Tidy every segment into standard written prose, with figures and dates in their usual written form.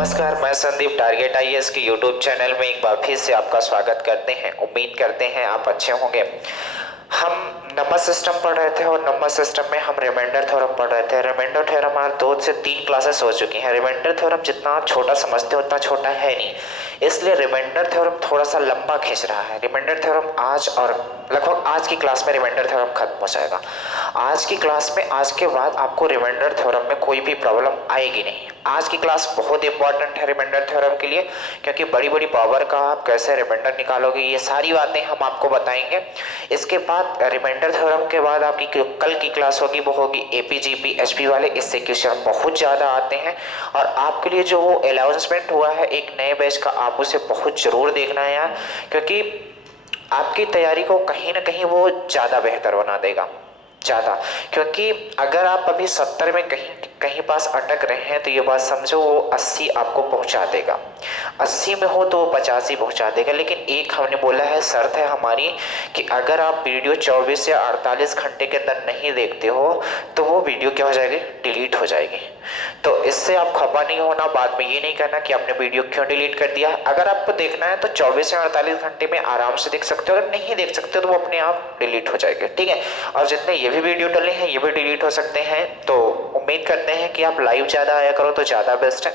नमस्कार, मैं Sandeep target IAS के यूट्यूब चैनल में एक बार फिर से आपका स्वागत करते हैं। उम्मीद करते हैं आप अच्छे होंगे। हम नंबर सिस्टम पढ़ रहे थे और नंबर सिस्टम में हम रिमाइंडर थ्योरम पढ़ रहे थे। रिमाइंडर थ्योरम हमारे 2 से 3 क्लासेस हो चुकी हैं। रिमाइंडर थ्योरम जितना आप छोटा समझते हो उतना छोटा है नहीं, इसलिए रिमाइंडर थ्योरम थोड़ा सा लंबा खींच रहा है। रिमाइंडर थ्योरम आज और लगभग आज की क्लास में रिमाइंडर थ्योरम खत्म हो जाएगा। आज की क्लास में आज के बाद आपको रिमाइंडर थ्योरम में कोई भी प्रॉब्लम आएगी नहीं। आज की क्लास बहुत इंपॉर्टेंट है रिमाइंडर थ्योरम के लिए, क्योंकि बड़ी बड़ी पावर का आप कैसे रिमाइंडर निकालोगे ये सारी बातें हम आपको बताएंगे। इसके बाद रिमाइंडर थ्योरम के बाद आपकी कल की क्लास होगी वो होगी एपी जीपी एचपी वाले। इससे क्वेश्चन बहुत ज़्यादा आते हैं और आपके लिए जो वो अनाउंसमेंट हुआ है एक नए बैच का, आप उसे बहुत ज़रूर देखना है यार, क्योंकि आपकी तैयारी को कहीं ना कहीं वो ज़्यादा बेहतर बना देगा। ज़्यादा, क्योंकि अगर आप अभी 70 में कहीं कहीं पास अटक रहे हैं तो ये बात समझो वो 80 आपको पहुंचा देगा। 80 में हो तो वो 85 पहुंचा देगा। लेकिन एक हमने बोला है, शर्त है हमारी कि अगर आप वीडियो 24 या 48 घंटे के अंदर नहीं देखते हो तो वो वीडियो क्या हो जाएगी, डिलीट हो जाएगी। तो इससे आप खफा नहीं होना, बाद में ये नहीं कहना कि आपने वीडियो क्यों डिलीट कर दिया। अगर आपको देखना है तो 24 या 48 घंटे में आराम से देख सकते हो। अगर नहीं देख सकते तो वो अपने आप डिलीट हो जाएंगे, ठीक है। और जितने ये भी वीडियो डले हैं ये भी डिलीट हो सकते हैं। तो उम्मीद करते हैं कि आप लाइव ज़्यादा आया करो तो ज़्यादा बेस्ट है।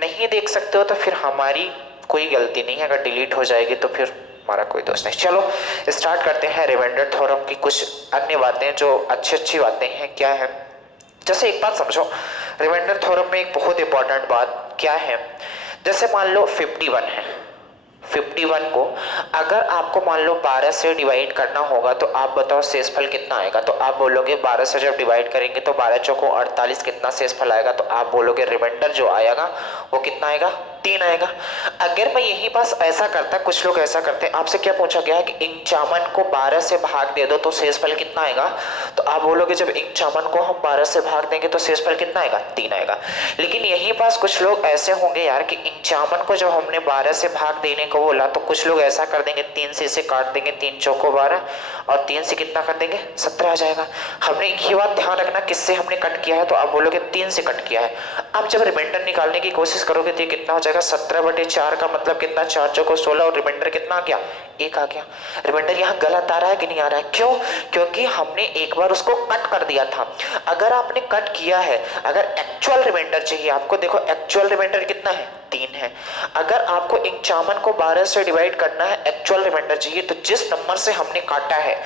नहीं देख सकते हो तो फिर हमारी कोई गलती नहीं है, अगर डिलीट हो जाएगी तो फिर हमारा कोई दोष नहीं। चलो स्टार्ट करते हैं रिमाइंडर थ्योरम की कुछ अन्य बातें जो अच्छी बातें हैं। क्या है, जैसे एक बात समझो, रिमाइंडर थ्योरम में एक बहुत इंपॉर्टेंट बात क्या है, जैसे मान लो 51 है। 51 को अगर आपको मान लो 12 से डिवाइड करना होगा तो आप बताओ शेषफल कितना आएगा। तो आप बोलोगे 12 से जब डिवाइड करेंगे तो 12 चौको 48 कितना शेषफल आएगा। तो आप बोलोगे रिमाइंडर जो आएगा वो कितना आएगा, 3 आएगा। अगर मैं यही पास ऐसा करता, कुछ लोग ऐसा करते हैं, आपसे क्या पूछा गया है कि 51 को 12 से भाग दे दो तो शेषफल कितना आएगा। तो आप बोलोगे जब 51 को हम 12 से भाग देंगे तो शेषफल कितना आएगा, 3 आएगा। लेकिन यही पास कुछ लोग ऐसे होंगे यार कि 51 को जब हमने 12 से भाग देने को बोला तो कुछ लोग ऐसा कर देंगे 3 से इसे काट देंगे, 3 चौको 12 और 3 से कितना कर देंगे, 17 आ जाएगा। हमने ये बात ध्यान रखना किससे हमने कट किया है, तो आप बोलोगे 3 से कट किया है। अब जब रिमाइंडर निकालने की कोशिश करोगे तो ये कितना हो जाएगा, 17/4 का मतलब कितना, 4 चौको 16 और रिमाइंडर कितना आ गया, 1 आ गया। रिमाइंडर यहाँ गलत आ रहा है कि नहीं आ रहा है, क्यों, क्योंकि हमने एक बार उसको कट कर दिया था। अगर आपने कट किया है, अगर एक्चुअल रिमाइंडर चाहिए आपको, देखो एक्चुअल रिमाइंडर कितना है, 3 है। अगर आपको 51 को 12 से डिवाइड करना है, एक्चुअल रिमाइंडर चाहिए, तो जिस नंबर से हमने काटा है,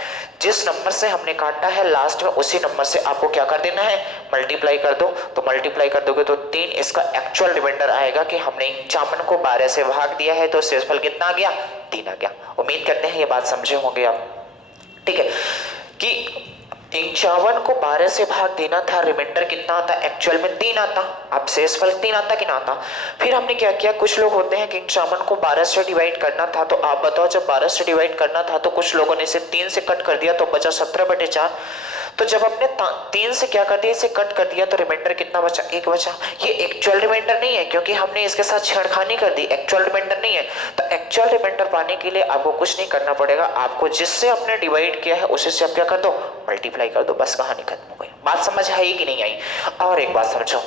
जिस नंबर से हमने काटा है लास्ट में उसी नंबर से आपको क्या कर देना है, मल्टीप्लाई कर दो। तो मल्टीप्लाई कर दोगे तो 3 इसका एक्चुअल रिमाइंडर आएगा कि हमने 51 को 12 से भाग दिया है तो शेषफल कितना आ गया, 3 आ गया। उम्मीद करते हैं ये बात समझे होंगे आप, ठीक है, कि 51 को 12 से भाग देना था, रिमाइंडर कितना आता, एक्चुअल में 3 आता। अब शेषफल 3 आता कि ना आता। फिर हमने क्या किया, कुछ लोग होते हैं कि 51 को 12 से डिवाइड करना था, तो आप बताओ जब 12 से डिवाइड करना था तो कुछ लोगों ने इसे 3 से कट कर दिया तो बचा 17/4। तो जब आपने 3 से क्या कर दिया, इसे कट कर दिया तो रिमाइंडर कितना बचा, 1 बचा। ये एक्चुअल रिमाइंडर नहीं है क्योंकि हमने इसके साथ छेड़खानी कर दी, एक्चुअल रिमाइंडर नहीं है। तो एक्चुअल रिमाइंडर पाने के लिए आपको कुछ नहीं करना पड़ेगा, आपको जिससे आपने डिवाइड किया है उसी से आप क्या कर दो, मल्टीप्लाई कर दो, बस कहानी खत्म हो गई। बात समझ आई कि नहीं आई। और एक बात समझो,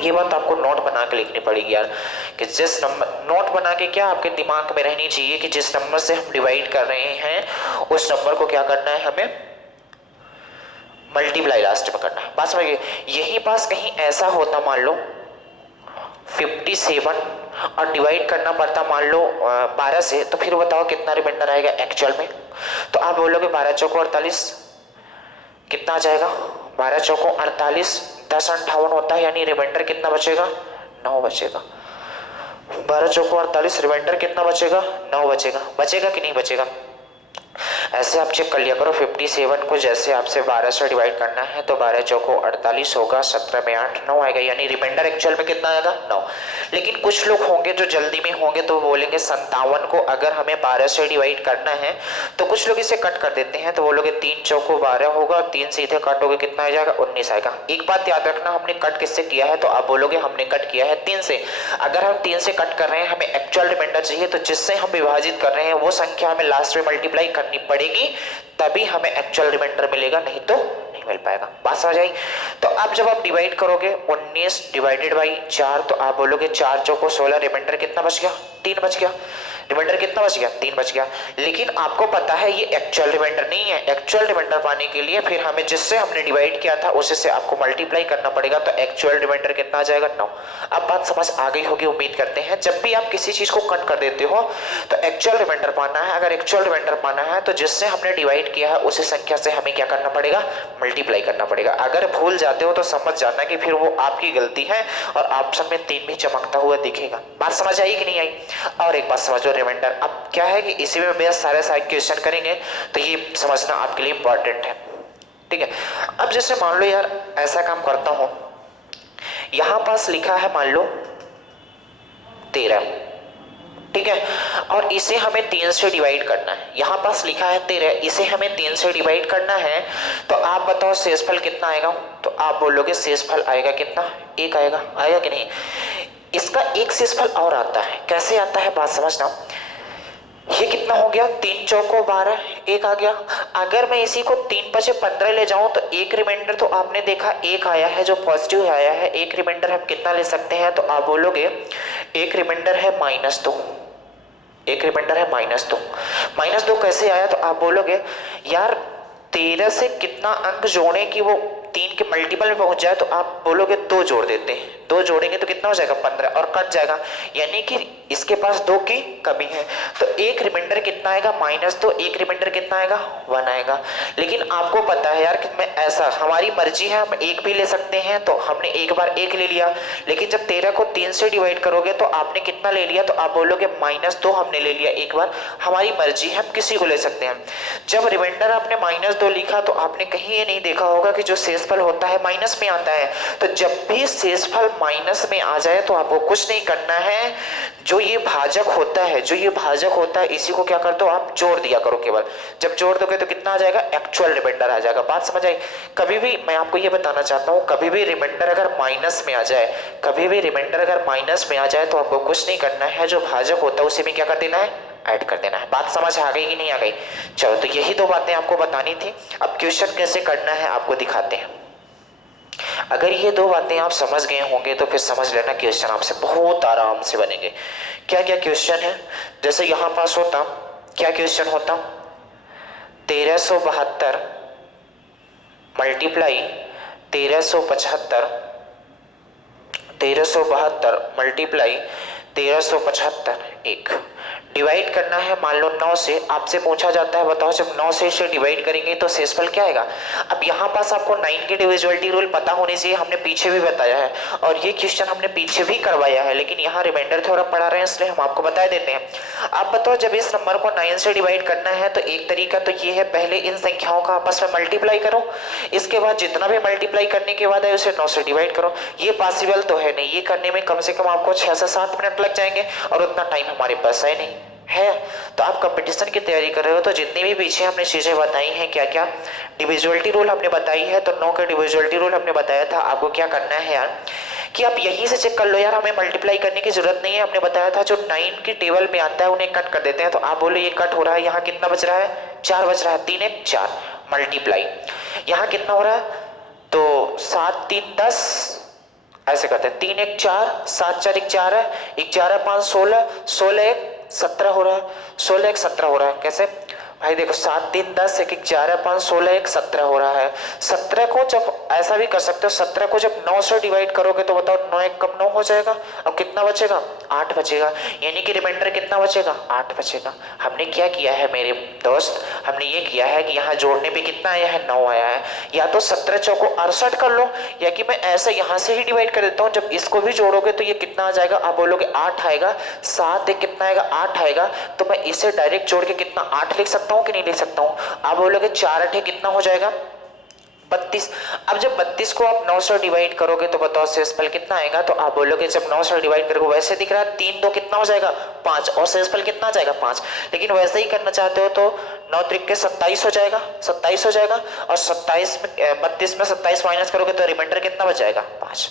ये बात आपको नोट बना के लिखनी पड़ेगी यार, कि जिस नंबर, नोट बना के क्या आपके दिमाग में रहनी चाहिए कि जिस नंबर से हम डिवाइड कर रहे हैं उस नंबर को क्या करना है, हमें मल्टीप्लाई लास्ट में करना है। बात समझिए, यही पास कहीं ऐसा होता, मान लो 57 और डिवाइड करना पड़ता मान लो 12 से, तो फिर बताओ कितना रिमाइंडर आएगा एक्चुअल में। तो आप बोलोगे 12 चौको 48 कितना आ जाएगा, 12 चौको 48, 10 58 होता है, यानी रिमाइंडर कितना बचेगा, 9 बचेगा। 12 चौको 48, रिमाइंडर कितना बचेगा, 9 बचेगा। बचेगा कि नहीं बचेगा, ऐसे आप चेक कर लिया करो। 57 को जैसे आपसे 12 से डिवाइड करना है तो 12 चौको 48 होगा, 17 में 8, 9 आएगा, यानी रिमाइंडर एक्चुअल में कितना आएगा, 9। लेकिन कुछ लोग होंगे जो जल्दी में होंगे तो बोलेंगे 57 को अगर हमें 12 से डिवाइड करना है तो कुछ लोग इसे कट कर देते हैं, तो बोलोगे 3 चौको 12 होगा और 3 से इधर काटोगे कितना आ जाएगा, 19 आएगा। एक बात याद रखना, हमने कट किससे किया है, तो आप बोलोगे हमने कट किया है 3 से। अगर हम 3 से कट कर रहे हैं, हमें एक्चुअल रिमाइंडर चाहिए, तो जिससे हम विभाजित कर रहे हैं वो संख्या हमें लास्ट में मल्टीप्लाई करनी पड़ेगी, तभी हमें एक्चुअल रिमाइंडर मिलेगा, नहीं तो नहीं मिल पाएगा। बात समझ आई। तो अब जब आप डिवाइड करोगे 19 डिवाइडेड बाई 4, तो आप बोलोगे 4 चौको 16, रिमाइंडर कितना बच गया? 3 बच गया। रिमाइंडर कितना बच गया? 3 बच गया। लेकिन आपको पता है ये एक्चुअल रिमाइंडर नहीं है। एक्चुअल रिमाइंडर पाने के लिए फिर हमें जिससे हमने डिवाइड किया था उसी से आपको मल्टीप्लाई करना पड़ेगा, तो एक्चुअल रिमाइंडर कितना आ जाएगा? 9। अब बात समझ आ गई होगी उम्मीद करते हैं। जब भी आप किसी चीज को कट कर देते हो तो एक्चुअल रिमाइंडर पाना है। अगर एक्चुअल रिमाइंडर पाना है तो जिससे हमने डिवाइड किया है उसी संख्या से हमें क्या करना पड़ेगा? मल्टीप्लाई करना पड़ेगा। अगर भूल जाते हो तो समझ जाना कि फिर वो आपकी गलती है और ऑप्शन में 3 भी चमकता हुआ दिखेगा। बात समझ आई कि नहीं आई? और एक बात समझो, रिमाइंडर अब क्या है कि इसी में बेस सारे क्वेश्चन करेंगे, तो ये समझना आपके लिए इंपॉर्टेंट है, ठीक है। अब जैसे मान लो यार ऐसा काम करता हूं, यहां पास लिखा है मान लो 13, ठीक है, और इसे हमें 3 से डिवाइड करना है। यहां पास लिखा है 13, इसे हमें 3 से डिवाइड करना है। तो आप बताओ शेषफल कितना आएगा? तो आप बोलोगे शेषफल आएगा कितना? 1 आएगा। आएगा कि नहीं? इसका एक शेषफल और आता है। कैसे आता है बात समझना। ये कितना हो गया? 3 चौको 12, 1 आ गया। अगर मैं इसी को 3 पचे 15 ले जाऊं तो एक रिमाइंडर तो आपने देखा 1 आया है जो पॉजिटिव आया है। एक रिमाइंडर हम कितना ले सकते हैं? तो आप बोलोगे एक रिमाइंडर है -2। एक रिमाइंडर है -2। -2 कैसे आया? तो आप बोलोगे यार 13 से कितना अंक जोड़े कि वो 3 के मल्टीपल में पहुंच जाए, तो आप बोलोगे 2 जोड़ देते हैं। 2 जोड़ेंगे तो कितना हो जाएगा? 15, और कट जाएगा, यानी कि इसके पास 2 की कमी है। तो एक रिमाइंडर कितना आएगा? -2। एक रिमाइंडर कितना आएगा? 1 आएगा। लेकिन आपको पता है यार कि मैं ऐसा, हमारी मर्जी है, हम 1 भी ले सकते हैं, तो हमने एक बार 1 ले लिया। लेकिन जब 13 को 3 से डिवाइड करोगे तो आपने कितना ले लिया? तो आप बोलोगे -2 हमने ले लिया एक बार। हमारी मर्जी है, हम किसी को ले सकते हैं। जब रिमाइंडर आपने -2 लिखा तो आपने कहीं ये नहीं देखा होगा कि जो शेषफल होता है माइनस में आता है। तो जब भी शेषफल माइनस में आ जाए तो आपको कुछ नहीं करना है, जो ये भाजक होता है, जो ये भाजक होता है, इसी को क्या कर दो आप? जोड़ दिया करो केवल। जब जोड़ दोगे तो कितना आ जाएगा? एक्चुअल रिमाइंडर आ जाएगा। बात समझ आई? कभी भी मैं आपको ये बताना चाहता हूँ, कभी भी रिमाइंडर अगर माइनस में आ जाए, कभी भी रिमाइंडर अगर माइनस में आ जाए तो आपको कुछ नहीं करना है, जो भाजक होता है उसी में क्या कर देना है? ऐड कर देना है। बात समझ आ गई कि नहीं आ गई? चलो, तो यही 2 बातें आपको बतानी थी। अब क्वेश्चन कैसे करना है आपको दिखाते हैं। अगर ये 2 बातें आप समझ गए होंगे तो फिर समझ लेना क्वेश्चन आपसे बहुत आराम से बनेंगे। क्या क्या क्वेश्चन है? जैसे यहां पास होता, क्या क्वेश्चन होता? 1372 मल्टीप्लाई 1375, 1372 मल्टीप्लाई 1375 1 डिवाइड करना है मान लो 9 से। आपसे पूछा जाता है बताओ जब 9 से इसे डिवाइड करेंगे तो शेषफल क्या आएगा? अब यहाँ पास आपको 9 की डिविजिबिलिटी रूल पता होने चाहिए, हमने पीछे भी बताया है और ये क्वेश्चन हमने पीछे भी करवाया है, लेकिन यहाँ रिमाइंडर थोड़ा पढ़ा रहे हैं इसलिए हम आपको बता देते हैं। आप बताओ जब इस नंबर को 9 से डिवाइड करना है तो एक तरीका तो ये है, पहले इन संख्याओं का आपस में मल्टीप्लाई करो, इसके बाद जितना भी मल्टीप्लाई करने के बाद है उसे 9 से डिवाइड करो। ये पॉसिबल तो है नहीं, ये करने में कम से कम आपको 6 से 7 मिनट लग जाएंगे और उतना टाइम हमारे पास है नहीं है। तो आप कंपटीशन की तैयारी कर रहे हो तो जितनी भी पीछे हमने चीजें बताई हैं, क्या क्या डिविजिबिलिटी रूल हमने बताई है, तो 9 का डिविजिबिलिटी रूल हमने बताया था। आपको क्या करना है यार कि आप यहीं से चेक कर लो यार, हमें मल्टीप्लाई करने की जरूरत नहीं है। हमने बताया था जो 9 की टेबल में आता है उन्हें कट कर देते हैं। तो आप बोलो ये कट हो रहा है, यहाँ कितना बच रहा है? 4 बच रहा है। 3 1 4 मल्टीप्लाई, यहाँ कितना हो रहा है? तो 7 3 10 ऐसे करते हैं। 3 1 4 7 4 1 4 है, 1 4 5 16 16 1 17 हो रहा है, 16 1 17 हो रहा है। कैसे भाई? देखो 7 3 10 1 1 4 5 16 1 17 हो रहा है। 17 को जब ऐसा भी कर सकते हो, 17 को जब 9 से डिवाइड करोगे तो बताओ 9 1 कम 9 हो जाएगा। अब कितना बचेगा? 8 बचेगा, यानी कि रिमाइंडर कितना बचेगा? 8 बचेगा। हमने क्या किया है मेरे दोस्त? हमने ये किया है कि यहाँ जोड़ने पे कितना आया है? 9 आया है। या तो 17 चौको 68 कर लो, या कि मैं ऐसा यहाँ से ही डिवाइड कर देता हूँ। जब इसको भी जोड़ोगे तो ये कितना आ जाएगा? आप बोलोगे 8 आएगा। 7 1 कितना आएगा? 8 आएगा। तो मैं इसे डायरेक्ट जोड़ के कितना 8 लिख सकता हूँ कि नहीं लिख सकता हूँ? आप बोलोगे 4 8 कितना हो जाएगा? 32। अब जब 32 को आप 9 से डिवाइड करोगे तो बताओ शेषफल कितना आएगा? तो आप बोलोगे जब 9 से डिवाइड करोगे, वैसे दिख रहा है 3 2 कितना हो जाएगा? 5, और शेषफल कितना आ जाएगा? 5। लेकिन वैसे ही करना चाहते हो तो 9 3 के 27 हो जाएगा, 27 हो जाएगा, और 27 में 32 में 27 माइनस करोगे तो रिमाइंडर कितना बच जाएगा? 5।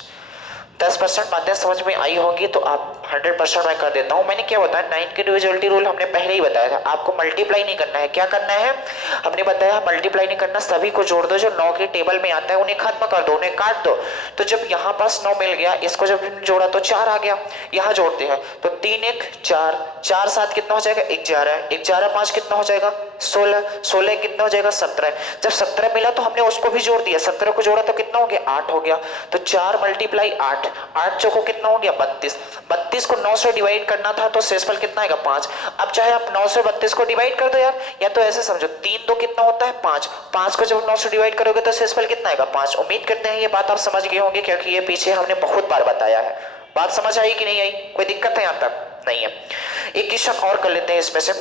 10% बातें समझ में आई होंगी तो आप 100% मैं कर देता हूँ। मैंने क्या बताया, 9 के डिविजिबिलिटी रूल हमने पहले ही बताया था। आपको मल्टीप्लाई नहीं करना है, क्या करना है हमने बताया, मल्टीप्लाई नहीं करना, सभी को जोड़ दो जो 9 की टेबल में आता है, उन्हें खत्म कर दो, उन्हें काट दो। तो जब यहाँ पास 9 मिल गया, इसको जब जोड़ा तो 4 आ गया, यहाँ जोड़ते हैं तो 3 1 4, 4 7 कितना हो जाएगा 11, 11 5 कितना हो जाएगा 16, 16 कितना हो जाएगा 17। जब 17 मिला तो हमने उसको भी जोड़ दिया, 17 को जोड़ा तो कितना हो गया 8 हो गया। तो 4 मल्टीप्लाई 8, 8 चौको कितना हो गया 32, 32 को 9 से डिवाइड करना था तो शेषफल कितना आएगा 5। अब चाहे आप 9 से 32 को डिवाइड कर दो यार, या तो ऐसे समझो 3 2 कितना होता है 5, 5 को जब 9 से डिवाइड करोगे तो शेषफल कितना आएगा 5। उम्मीद करते हैं ये बात आप समझ गए होंगे, क्योंकि ये पीछे हमने बहुत बार बताया है। बात समझ आई कि नहीं आई, कोई दिक्कत है यहाँ तक? नहीं है। एक क्वेश्चन और कर लेते हैं इसमें से।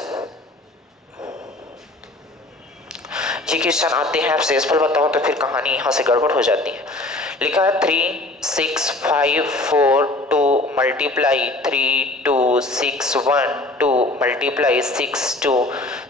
ये क्वेश्चन आते हैं, आप शेषफल बताओ तो फिर कहानी यहाँ से गड़बड़ हो जाती है। लिखा है 3 6 5 4 2 मल्टीप्लाई 3 2 6 1 2 मल्टीप्लाई 6 2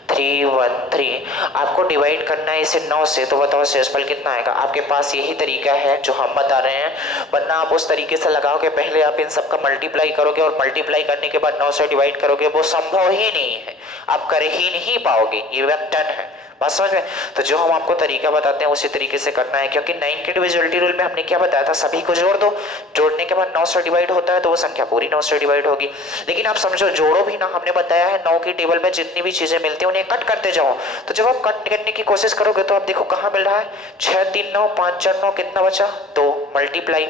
3 1 3। आपको डिवाइड करना है इसे 9 से, तो बताओ शेषफल कितना आएगा। आपके पास यही तरीका है जो हम बता रहे हैं, वरना आप उस तरीके से लगाओगे, पहले आप इन सबका मल्टीप्लाई करोगे और मल्टीप्लाई करने के बाद 9 से डिवाइड करोगे, वो संभव ही नहीं है, आप कर ही नहीं पाओगे, ये बात डन है। बात समझ में? तो जो हम आपको तरीका बताते हैं उसी तरीके से करना है, क्योंकि 9 के डिविजिबिलिटी रूल में हमने क्या बताया था, सभी को जोड़ दो, जोड़ने के बाद 9 से डिवाइड होता है तो वो संख्या पूरी 9 से डिवाइड होगी। लेकिन आप समझो जोड़ो भी ना, हमने बताया है 9 की टेबल में जितनी भी चीजें मिलती है उन्हें कट करते जाओ। तो जब आप कट करने की कोशिश करोगे तो आप देखो कहाँ मिल रहा है, 6 3 9 5 4 9 कितना बचा 2 मल्टीप्लाई,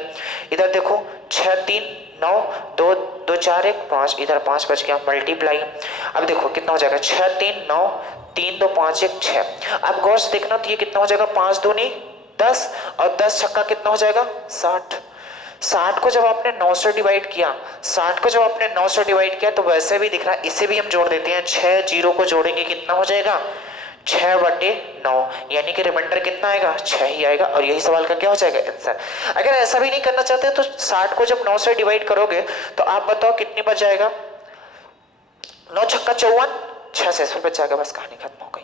इधर देखो 6 3 9 2 2 4 1 5, इधर 5 बच गया मल्टीप्लाई। अब देखो कितना हो जाएगा 6 3 9 3 2 5 1 6। अब गौर से देखना तो ये कितना हो जाएगा 5 दूनी 10 और 10 छक्का कितना हो जाएगा 60। 60 को जब आपने 9 से डिवाइड किया, 60 को जब आपने 9 से डिवाइड किया तो वैसे भी दिख रहा है, इसे भी हम जोड़ देते हैं, 6 जीरो को जोड़ेंगे कितना हो जाएगा 6/9, यानी कि रिमाइंडर कितना आएगा 6 ही आएगा। और यही सवाल का क्या हो जाएगा आंसर। अगर ऐसा भी नहीं करना चाहते तो 60 को जब 9 से डिवाइड करोगे तो आप बताओ कितनी बच जाएगा, 9 छक्का 54, 6 शेषफल बच जाएगा, बस कहानी खत्म हो गई।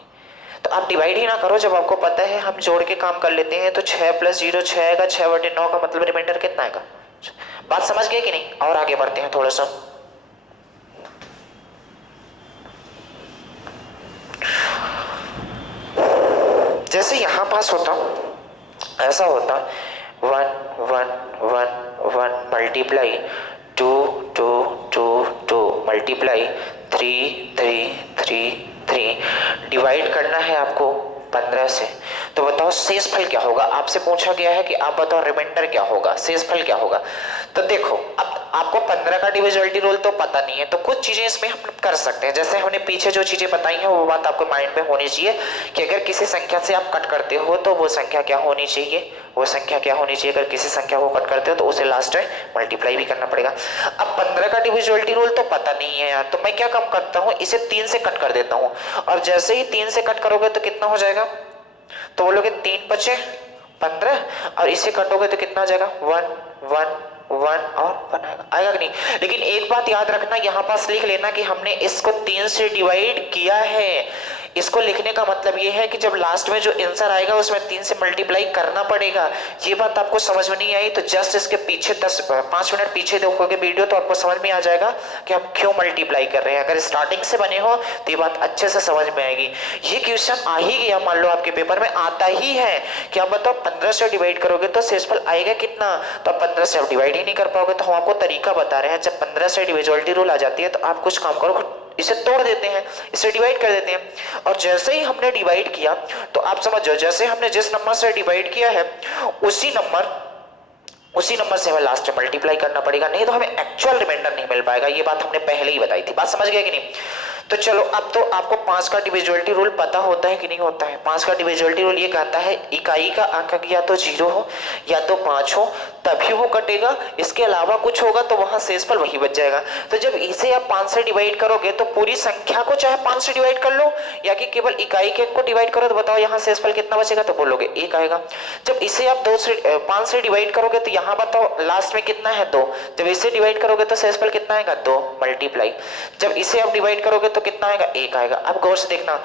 तो आप डिवाइड ही ना करो, जब आपको पता है हम जोड़ के काम कर लेते हैं, तो 6 + 0 6 आएगा, 6/9 का मतलब रिमाइंडर कितना आएगा। बात समझ गए कि नहीं? और आगे बढ़ते हैं थोड़ा सा। जैसे यहां पास होता ऐसा होता 1 1 1 1 मल्टीप्लाई 2 2 2 2 मल्टीप्लाई 3 3 3 3। डिवाइड करना है आपको 15 से, तो बताओ शेषफल क्या होगा। आपसे पूछा गया है कि आप बताओ रिमाइंडर क्या होगा, शेषफल क्या होगा। तो देखो अब आपको 15 का डिविजिबिलिटी रूल तो पता नहीं है, तो कुछ चीजें इसमें हम कर सकते हैं। जैसे हमने पीछे जो चीजें बताई हैं वो बात आपको माइंड में होनी चाहिए कि अगर किसी संख्या से आप कट करते हो तो वो संख्या क्या होनी चाहिए, वो संख्या क्या होनी चाहिए। अगर किसी संख्या को कट करते हो तो उसे लास्ट में मल्टीप्लाई भी करना पड़ेगा। अब 15 का डिविजिबिलिटी रूल तो पता नहीं है यार, तो मैं क्या काम करता हूँ, इसे 3 से कट कर देता हूँ, और जैसे ही 3 से कट करोगे तो कितना हो जाएगा, तो बोलोगे 3 बचे 15, और इसे कटोगे तो कितना आ जाएगा 1 1 1 और 1 आएगा कि नहीं। लेकिन एक बात याद रखना, यहाँ पास लिख लेना कि हमने इसको 3 से डिवाइड किया है। इसको लिखने का मतलब ये है कि जब लास्ट में जो आंसर आएगा उसमें 3 से मल्टीप्लाई करना पड़ेगा। ये बात आपको समझ में नहीं आई तो जस्ट इसके पीछे 5 मिनट पीछे देखोगे वीडियो तो आपको समझ में आ जाएगा कि हम क्यों मल्टीप्लाई कर रहे हैं। अगर स्टार्टिंग से बने हो तो ये बात अच्छे से समझ में आएगी। ये क्वेश्चन आ ही गया, मान लो आपके पेपर में आता ही है कि आप बताओ 15 से डिवाइड करोगे तो शेषफल आएगा कितना, तो आप 15 से डिवाइड ही नहीं कर पाओगे। तो हम आपको तरीका बता रहे हैं, जब 15 से डिविजिबिलिटी रूल आ जाती है तो आप कुछ काम करो, इसे तोड़ देते हैं, इसे डिवाइड कर देते हैं। और जैसे ही हमने डिवाइड किया तो आप समझो जैसे हमने जिस नंबर से डिवाइड किया है उसी नंबर से हमें लास्ट में मल्टीप्लाई करना पड़ेगा, नहीं तो हमें एक्चुअल रिमाइंडर नहीं मिल पाएगा। ये बात हमने पहले ही बताई थी। बात समझ गए कि नहीं? तो चलो अब तो आपको 5 का डिविजिबिलिटी रूल पता होता है कि नहीं होता है। 5 का डिविजिबिलिटी रूल ये कहता है इकाई का अंक या तो 0 हो या तो 5 हो तभी वो कटेगा, इसके अलावा कुछ होगा तो वहां शेषफल वही बच जाएगा। तो जब इसे आप 5 से डिवाइड करोगे तो पूरी संख्या को चाहे 5 से डिवाइड कर लो या कि केवल इकाई के अंक को डिवाइड करो, तो बताओ यहाँ शेषफल कितना बचेगा, तो बोलोगे 1 आएगा। जब इसे आप 5 से डिवाइड करोगे तो यहाँ बताओ लास्ट में कितना है 2, जब इसे डिवाइड करोगे तो शेषफल कितना आएगा 2 मल्टीप्लाई, जब इसे आप डिवाइड करोगे तो कितना आएगा 1 आएगा। अब गौर से देखना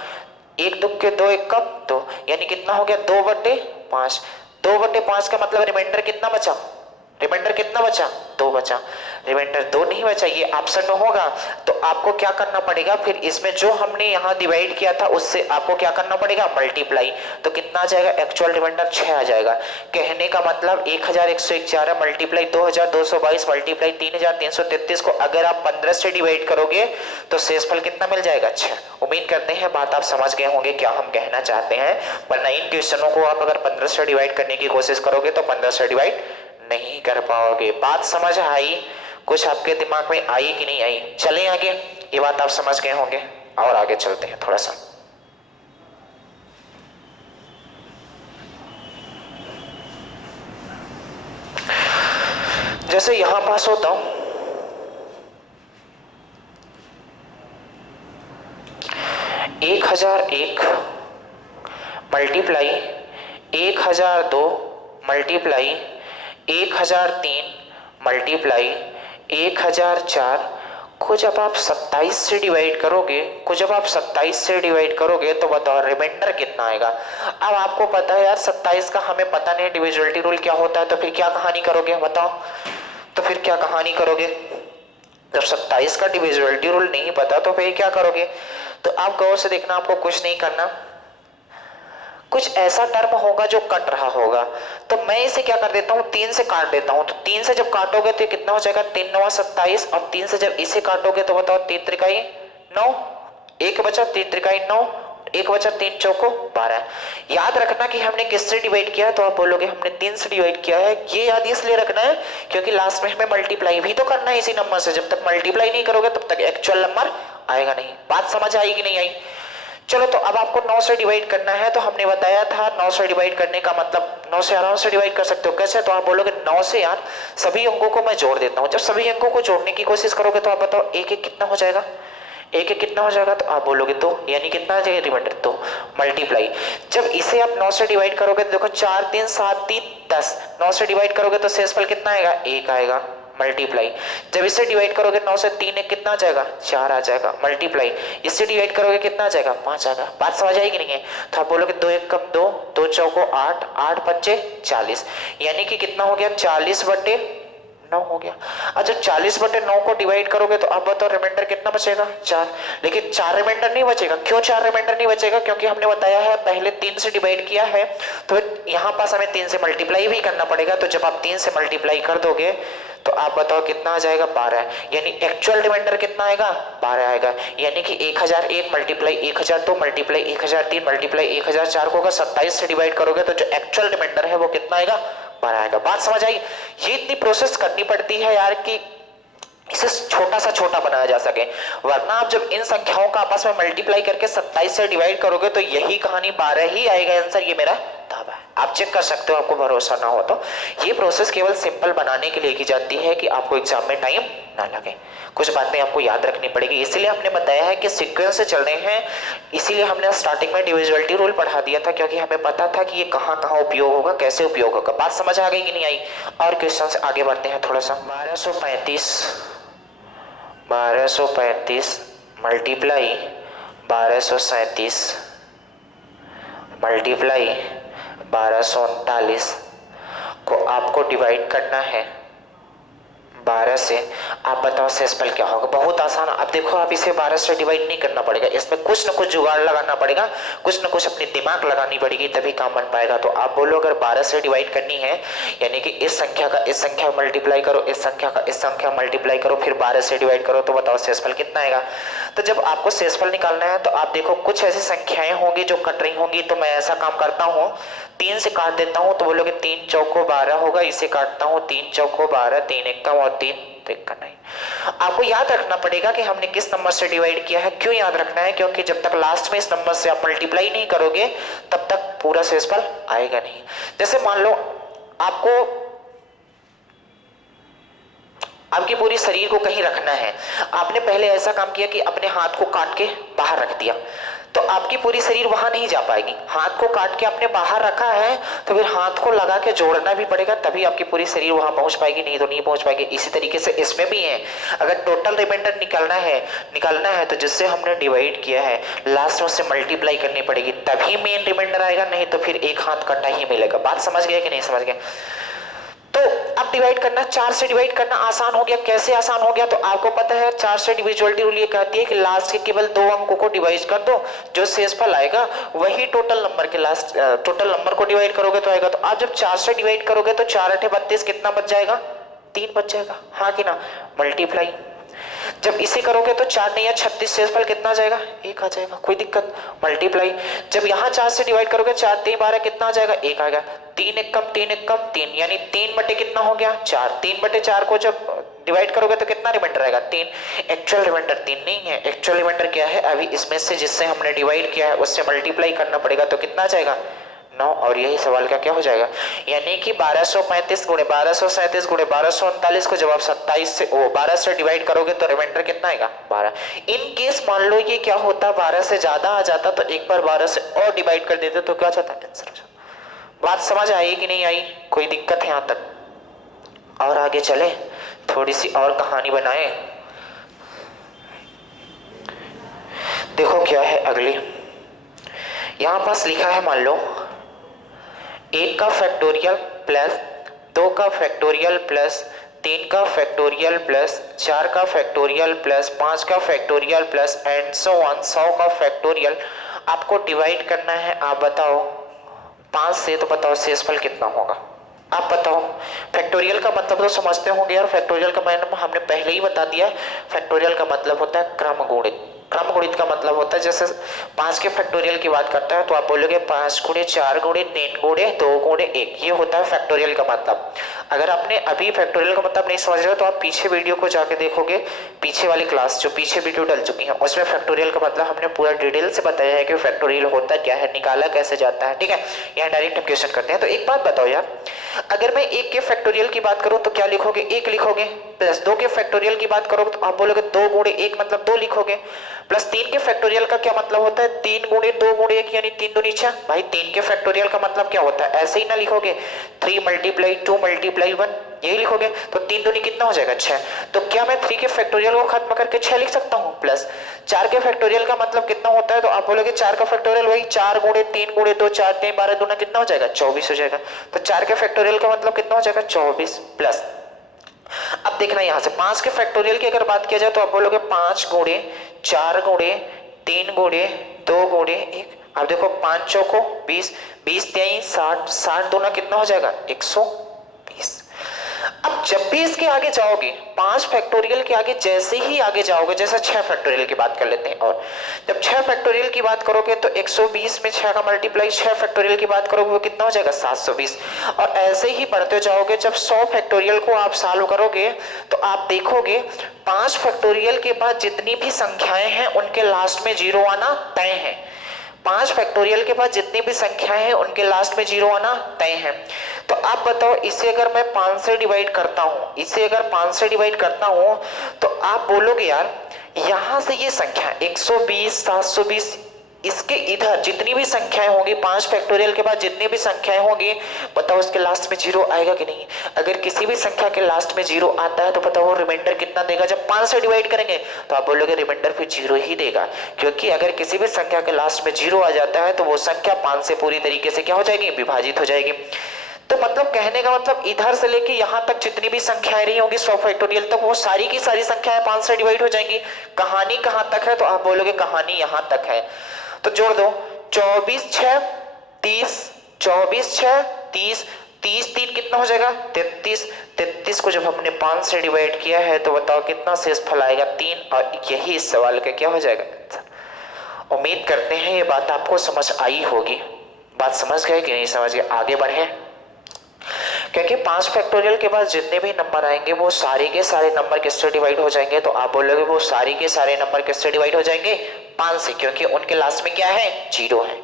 1 2 के 2 1 कम 2, यानी कितना हो गया 2/5। 2/5 का मतलब रिमाइंडर कितना बचा रिमाइंडर कितना बचा, 2 बचा, रिमाइंडर 2 नहीं बचा, ये ऑप्शन में होगा। तो आपको क्या करना पड़ेगा, फिर इसमें जो हमने यहाँ डिवाइड किया था उससे आपको क्या करना पड़ेगा, मल्टीप्लाई। तो कितना आ जाएगा, एक्चुअल रिमाइंडर 6 आ जाएगा। कहने का मतलब 1111 मल्टीप्लाई 2222 मल्टीप्लाई 3333 को अगर आप 15 से डिवाइड करोगे तो शेषफल कितना मिल जाएगा, 6। उम्मीद करते हैं बात आप समझ गए होंगे क्या हम कहना चाहते हैं, वरना इन क्वेश्चनों को आप अगर 15 से डिवाइड करने की कोशिश करोगे तो 15 से डिवाइड नहीं कर पाओगे। बात समझ आई, कुछ आपके दिमाग में आई कि नहीं आई। चलें आगे, ये बात आप समझ गए होंगे और आगे चलते हैं थोड़ा सा। जैसे यहां पास होता हूं 1001 मल्टीप्लाई 1002 मल्टीप्लाई 1003 मल्टीप्लाई 1004 को जब आप 27 से डिवाइड करोगे तो बताओ रिमाइंडर कितना आएगा। अब आपको पता है यार 27 का हमें पता नहीं डिविजिबिलिटी रूल क्या होता है, तो फिर क्या कहानी करोगे बताओ, तो फिर क्या कहानी करोगे जब 27 का डिविजिबिलिटी रूल नहीं पता तो फिर क्या करोगे। तो आप गौर से देखना, आपको कुछ नहीं करना, कुछ ऐसा टर्म होगा जो कट रहा होगा, तो मैं इसे क्या कर देता हूँ 3 से काट देता हूँ। तो 3 से जब काटोगे तो कितना हो जाएगा, 3 9 27, और 3 से जब इसे काटोगे तो बताओ 3 त्रिकाई 9, 1 बचा 3 त्रिकाई 9, 1 बचा 3 चौको 12। याद रखना कि हमने किससे डिवाइड किया है, तो आप बोलोगे हमने 3 से डिवाइड किया है। ये याद इसलिए रखना है क्योंकि लास्ट में हमें मल्टीप्लाई भी तो करना है इसी नंबर से, जब तक मल्टीप्लाई नहीं करोगे तब तक एक्चुअल नंबर आएगा नहीं। बात समझ आई कि नहीं आई। चलो, तो अब आपको 9 से डिवाइड करना है, तो हमने बताया था 9 से डिवाइड करने का मतलब 9 से आराम से डिवाइड कर सकते हो। कैसे, तो आप बोलोगे 9 से यार सभी अंकों को मैं जोड़ देता हूं। जब सभी अंकों को जोड़ने की कोशिश करोगे तो आप बताओ 1 1 कितना हो जाएगा, 1 1 कितना हो जाएगा, तो आप बोलोगे 2, यानी कितना आ जाएगा रिमाइंडर 2 मल्टीप्लाई। जब इसे आप 9 से डिवाइड करोगे तो देखो 4 3 7 3 10, 9 से डिवाइड करोगे तो शेषफल कितना आएगा, 1 आएगा मल्टीप्लाई। जब इससे डिवाइड करोगे 9 से 3 1 कितना आ जाएगा, 4 आ जाएगा मल्टीप्लाई। इससे डिवाइड करोगे कितना आ जाएगा, 5 आएगा। बात समझ आएगी नहीं है, तो आप बोलोगे 2 1 कम 2, 2 चौको 8, 8 पंचे 40, यानी कि कितना हो गया 40/9 हो गया। और जब 40/9 को डिवाइड करोगे तो अब बताओ रिमाइंडर कितना बचेगा, 4। लेकिन 4 रिमाइंडर नहीं बचेगा। क्यों 4 रिमाइंडर नहीं बचेगा, क्योंकि हमने बताया है पहले 3 से डिवाइड किया है, तो यहाँ पास हमें 3 से मल्टीप्लाई भी करना पड़ेगा। तो जब आप 3 से मल्टीप्लाई कर दोगे तो आप बताओ कितना आ जाएगा, 12। यानी एक्चुअल रिमाइंडर कितना आएगा, 12 आएगा। यानी कि 1001 मल्टीप्लाई 1002 मल्टीप्लाई 1003 मल्टीप्लाई 1004 को अगर 27 से डिवाइड करोगे तो जो एक्चुअल रिमाइंडर है वो कितना आएगा, 12 आएगा। बात समझ आई। ये इतनी प्रोसेस करनी पड़ती है यार कि इसे छोटा सा छोटा बनाया जा सके, वरना आप जब इन संख्याओं का आपस में मल्टीप्लाई करके 27 से डिवाइड करोगे तो यही कहानी 12 ही आएगा आंसर। ये मेरा दावा है, आप चेक कर सकते हो, आपको भरोसा ना हो तो। ये प्रोसेस केवल सिंपल बनाने के लिए की जाती है कि आपको एग्जाम में टाइम ना लगे। कुछ बातें आपको याद रखनी पड़ेगी, इसीलिए हमने बताया है कि सीक्वेंस से चल रहे हैं। इसीलिए हमने स्टार्टिंग में डिविजिबिलिटी रूल पढ़ा दिया था, क्योंकि हमें पता था कि ये कहाँ कहाँ उपयोग होगा, कैसे उपयोग होगा। बात समझ आ गई कि नहीं आई। और क्वेश्चन से आगे बढ़ते हैं थोड़ा सा। 1235 मल्टीप्लाई 1237 मल्टीप्लाई 1239 को आपको डिवाइड करना है 12 से। आप बताओ शेषफल क्या होगा। बहुत आसान। अब देखो, आप इसे 12 से डिवाइड नहीं करना पड़ेगा, इसमें कुछ ना कुछ जुगाड़ लगाना पड़ेगा, कुछ ना कुछ अपनी दिमाग लगानी पड़ेगी, तभी काम बन पाएगा। तो आप बोलो अगर 12 से डिवाइड करनी है, यानी कि इस संख्या का इस संख्या मल्टीप्लाई करो, इस संख्या का इस संख्या मल्टीप्लाई करो, फिर 12 से डिवाइड करो, तो बताओ शेषफल कितना आएगा। तो जब आपको शेषफल निकालना है तो आप देखो कुछ ऐसी संख्याएं होंगी जो कट रही होंगी, तो मैं ऐसा काम करता हूँ, 3 से काट देता हूँ, तो बोलोगे 3 चौको 12 होगा। इसे काटता हूँ 3 चौको 12, 3 एक कम और 3 का नहीं। आपको याद रखना पड़ेगा कि हमने किस नंबर से डिवाइड किया है। क्यों याद रखना है, क्योंकि जब तक लास्ट में इस नंबर से आप मल्टीप्लाई नहीं करोगे तब तक पूरा शेषफल आएगा नहीं। जैसे मान लो आपकी पूरी शरीर को कहीं रखना है, आपने पहले ऐसा काम किया कि अपने हाथ को काट के बाहर रख दिया, तो आपकी पूरी शरीर वहां नहीं जा पाएगी। हाथ को काट के आपने बाहर रखा है तो फिर हाथ को लगा के जोड़ना भी पड़ेगा, तभी आपकी पूरी शरीर वहां पहुंच पाएगी, नहीं तो नहीं पहुंच पाएगी। इसी तरीके से इसमें भी है, अगर टोटल रिमाइंडर निकालना है तो जिससे हमने डिवाइड किया है लास्ट में उससे मल्टीप्लाई करनी पड़ेगी, तभी मेन रिमाइंडर आएगा, नहीं तो फिर एक हाथ कटा ही मिलेगा। बात समझ गए कि नहीं समझ गए। तो अब डिवाइड करना, 4 से डिवाइड करना आसान हो गया। कैसे आसान हो गया? तो आपको पता है 4 से डिविजिबिलिटी रूल ये कहती है कि लास्ट के केवल 2 अंकों को डिवाइड कर दो, जो शेषफल आएगा वही टोटल नंबर के लास्ट टोटल नंबर को डिवाइड करोगे तो आएगा। तो आप जब 4 से डिवाइड करोगे तो 4 8 32 कितना बच जाएगा? 3 बच जाएगा, हाँ कि ना? मल्टीप्लाई जब इसे करोगे तो 4 नहीं 36 शेषफल कितना आ जाएगा? 1 आ जाएगा, कोई दिक्कत। मल्टीप्लाई जब यहाँ 4 से डिवाइड करोगे 4 3 12 कितना आ जाएगा? 1 आएगा। 3 1 कम 3 1 कम 3, यानी 3 बटे कितना हो गया? 4। 3 बटे 4 को जब डिवाइड करोगे तो कितना रिमाइंडर आएगा? 3। एक्चुअल रिमाइंडर 3 नहीं है, एक्चुअल रिमाइंडर क्या है? अभी इसमें से जिससे हमने डिवाइड किया है उससे मल्टीप्लाई करना पड़ेगा, तो कितना आ जाएगा? 9। और यही सवाल का क्या हो जाएगा? यानी कि 1235 गुणे 1237 गुणे 1239 को जब आप 27 से 12 से डिवाइड करोगे तो रिमाइंडर कितना आएगा? 12। इन केस मान लो ये क्या होता, 12 से ज्यादा आ जाता तो एक बार 12 से और डिवाइड कर देते तो क्या जाता? आंसर हो जाता। बात समझ आई कि नहीं आई? कोई दिक्कत है यहां तक? और आगे चले, थोड़ी सी और कहानी बनाए। देखो क्या है अगली, यहां पास लिखा है, मान लो 1 का फैक्टोरियल प्लस 2 का फैक्टोरियल प्लस 3 का फैक्टोरियल प्लस 4 का फैक्टोरियल प्लस 5 का factorial plus and so on 100 का फैक्टोरियल आपको डिवाइड करना है। आप बताओ 5 से, तो बताओ शेषफल कितना होगा? आप बताओ। फैक्टोरियल का मतलब तो समझते होंगे यार, फैक्टोरियल का मतलब हमने पहले ही बता दिया। फैक्टोरियल का मतलब होता है क्रम गुणित। क्रम गुणित का मतलब होता है जैसे 5 के फैक्टोरियल की बात करता है तो आप बोलोगे 5 गुणे 4 गुणे 3 गुणे 2 गुणे 1, ये होता है फैक्टोरियल का मतलब। अगर आपने अभी फैक्टोरियल का मतलब नहीं समझ रहे तो आप पीछे वीडियो को जाके देखोगे, पीछे वाली क्लास जो पीछे वीडियो डल चुकी है उसमें फैक्टोरियल का मतलब हमने पूरा डिटेल से बताया है कि फैक्टोरियल होता क्या है, निकाला कैसे जाता है। ठीक है, यहाँ डायरेक्ट हम क्वेश्चन करते हैं। तो एक बात बताओ यार, अगर मैं 1 के फैक्टोरियल की बात करूं तो क्या लिखोगे? 1 लिखोगे। प्लस 2 के फैक्टोरियल की बात करोगे तो आप बोलोगे 2 गुणे 1 मतलब 2 लिखोगे। प्लस 3 के फैक्टोरियल का क्या मतलब होता है? 3 गुणे 2 गुणे 1 यानी 3 दूनी 6। भाई 3 के फैक्टोरियल का मतलब क्या होता है? ऐसे ही ना लिखोगे 3 मल्टीप्लाई 2 मल्टीप्लाई 1, यही लिखोगे। तो 3 दूनी कितना हो जाएगा? 6। तो क्या मैं 3 के फैक्टोरियल को खत्म करके 6 लिख सकता हूँ? प्लस 4 के फैक्टोरियल का मतलब कितना होता है? तो आप बोलोगे 4 का फैक्टोरियल वही 4 गुणे 3 गुणे 2 4 3 12 दूना कितना हो जाएगा? 24 हो जाएगा। तो 4 के फैक्टोरियल का मतलब कितना हो जाएगा? 24 प्लस। अब देखना यहां से 5 के फैक्टोरियल की अगर बात किया जाए तो आप बोलोगे 5 गुणे 4 गुणे 3 गुणे 2 गुणे 1। अब देखो 5 चौको 20, 20 3 60, 60 दूना कितना हो जाएगा? 120। अब जब भी इसके आगे जाओगे 5 फैक्टोरियल के आगे जैसे ही आगे जाओगे, जैसे 6 फैक्टोरियल की बात कर लेते हैं, और जब 6 फैक्टोरियल की बात करोगे तो 120 में 6 का मल्टीप्लाई 6 फैक्टोरियल की बात करोगे वो कितना हो जाएगा? 720। और ऐसे ही बढ़ते जाओगे, जब 100 फैक्टोरियल को आप सॉल्व करोगे तो आप देखोगे 5 फैक्टोरियल के बाद जितनी भी संख्याएं हैं उनके लास्ट में 0 आना तय है। 5 फैक्टोरियल के बाद जितनी भी संख्याएं हैं उनके लास्ट में 0 आना तय है। तो आप बताओ इसे अगर मैं 5 से डिवाइड करता हूं, इसे अगर 5 से डिवाइड करता हूं तो आप बोलोगे यार यहां से ये संख्या 120 720 इसके इधर जितनी भी संख्याएं होंगी 5 फैक्टोरियल के बाद जितनी भी संख्याएं होंगी, बताओ उसके लास्ट में 0 आएगा कि नहीं? अगर किसी भी संख्या के लास्ट में 0 आता है तो बताओ वो रिमाइंडर कितना देगा? जब 5 से डिवाइड करेंगे तो आप बोलोगे रिमाइंडर फिर 0 ही देगा, क्योंकि अगर किसी भी संख्या के लास्ट में 0 आ जाता है तो वो संख्या 5 से पूरी तरीके से क्या हो जाएगी? विभाजित हो जाएगी। तो मतलब कहने का मतलब इधर से लेके यहां तक जितनी भी संख्याएं रही होंगी 100 फैक्टोरियल तक, वो सारी की सारी संख्याएं 5 से डिवाइड हो जाएंगी। कहानी कहां तक है? तो आप बोलोगे कहानी यहां तक है। तो जोड़ दो 24 6 30, 24 6 30, 30 3 कितना हो जाएगा? 33। 33 को जब हमने 5 से डिवाइड किया है तो बताओ कितना शेषफल आएगा? 3। और यही इस सवाल का क्या हो जाएगा? उम्मीद करते हैं ये बात आपको समझ आई होगी। बात समझ गए कि नहीं समझ गए? आगे बढ़े, क्योंकि 5 फैक्टोरियल के बाद जितने भी नंबर आएंगे वो सारे के सारे नंबर किससे डिवाइड हो जाएंगे? तो आप बोलोगे वो सारे के सारे नंबर किससे डिवाइड हो जाएंगे? 5 से, क्योंकि उनके लास्ट में क्या है? 0 है।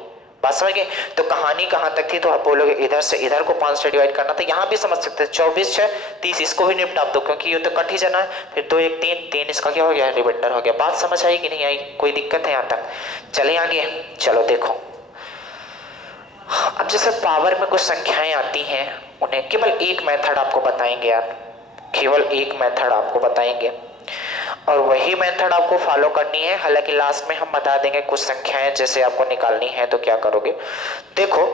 बात समझ गए? तो कहानी कहां तक थी? तो आप बोलोगे इधर से इधर को 5 से डिवाइड करना था। यहां भी समझ सकते हैं 24 6 30, इसको भी निपटा दो क्योंकि ये तो कट ही जाना है। फिर 2 1 3 3, इसका क्या हो गया? रिमाइंडर हो गया। बात समझ आई कि नहीं आई? कोई दिक्कत है यहां तक? चले आगे, चलो देखो। अब जैसे पावर में कुछ संख्याएं आती हैं, उन्हें केवल एक मेथड आपको बताएंगे यार, केवल एक मेथड आपको बताएंगे और वही मेथड आपको फॉलो करनी है। हालांकि लास्ट में हम बता देंगे कुछ संख्याएं जैसे आपको निकालनी है तो क्या करोगे। देखो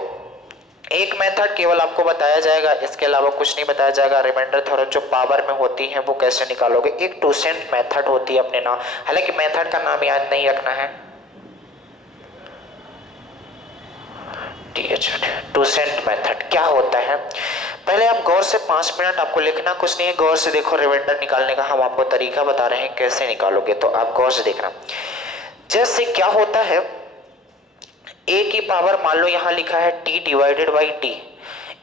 एक मेथड केवल आपको बताया जाएगा, इसके अलावा कुछ नहीं बताया जाएगा। रिमाइंडर थ्योरम जो पावर में होती है वो कैसे निकालोगे, एक टूसेंट मेथड होती है अपने नाम, हालांकि मेथड का नाम याद नहीं रखना है, टूसेंट मेथड क्या होता है। पहले आप गौर से 5 मिनट आपको लिखना कुछ नहीं है, गौर से देखो रिमाइंडर निकालने का हम आपको तरीका बता रहे हैं कैसे निकालोगे, तो आप गौर से देखना। जैसे क्या होता है, a की पावर मान लो यहाँ लिखा है t डिवाइडेड बाई टी,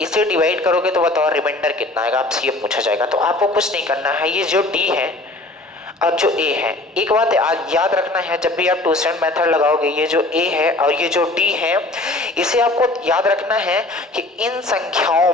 इसे डिवाइड करोगे तो बताओ रिमाइंडर कितना आएगा, आपसे ये पूछा जाएगा। तो आपको कुछ नहीं करना है, ये जो d है और जो a है, एक बात याद रखना है, जब भी आप टूसेंट मेथड लगाओगे, ये जो a है और ये जो d है, इसे आपको याद रखना है कि इन संख्याओं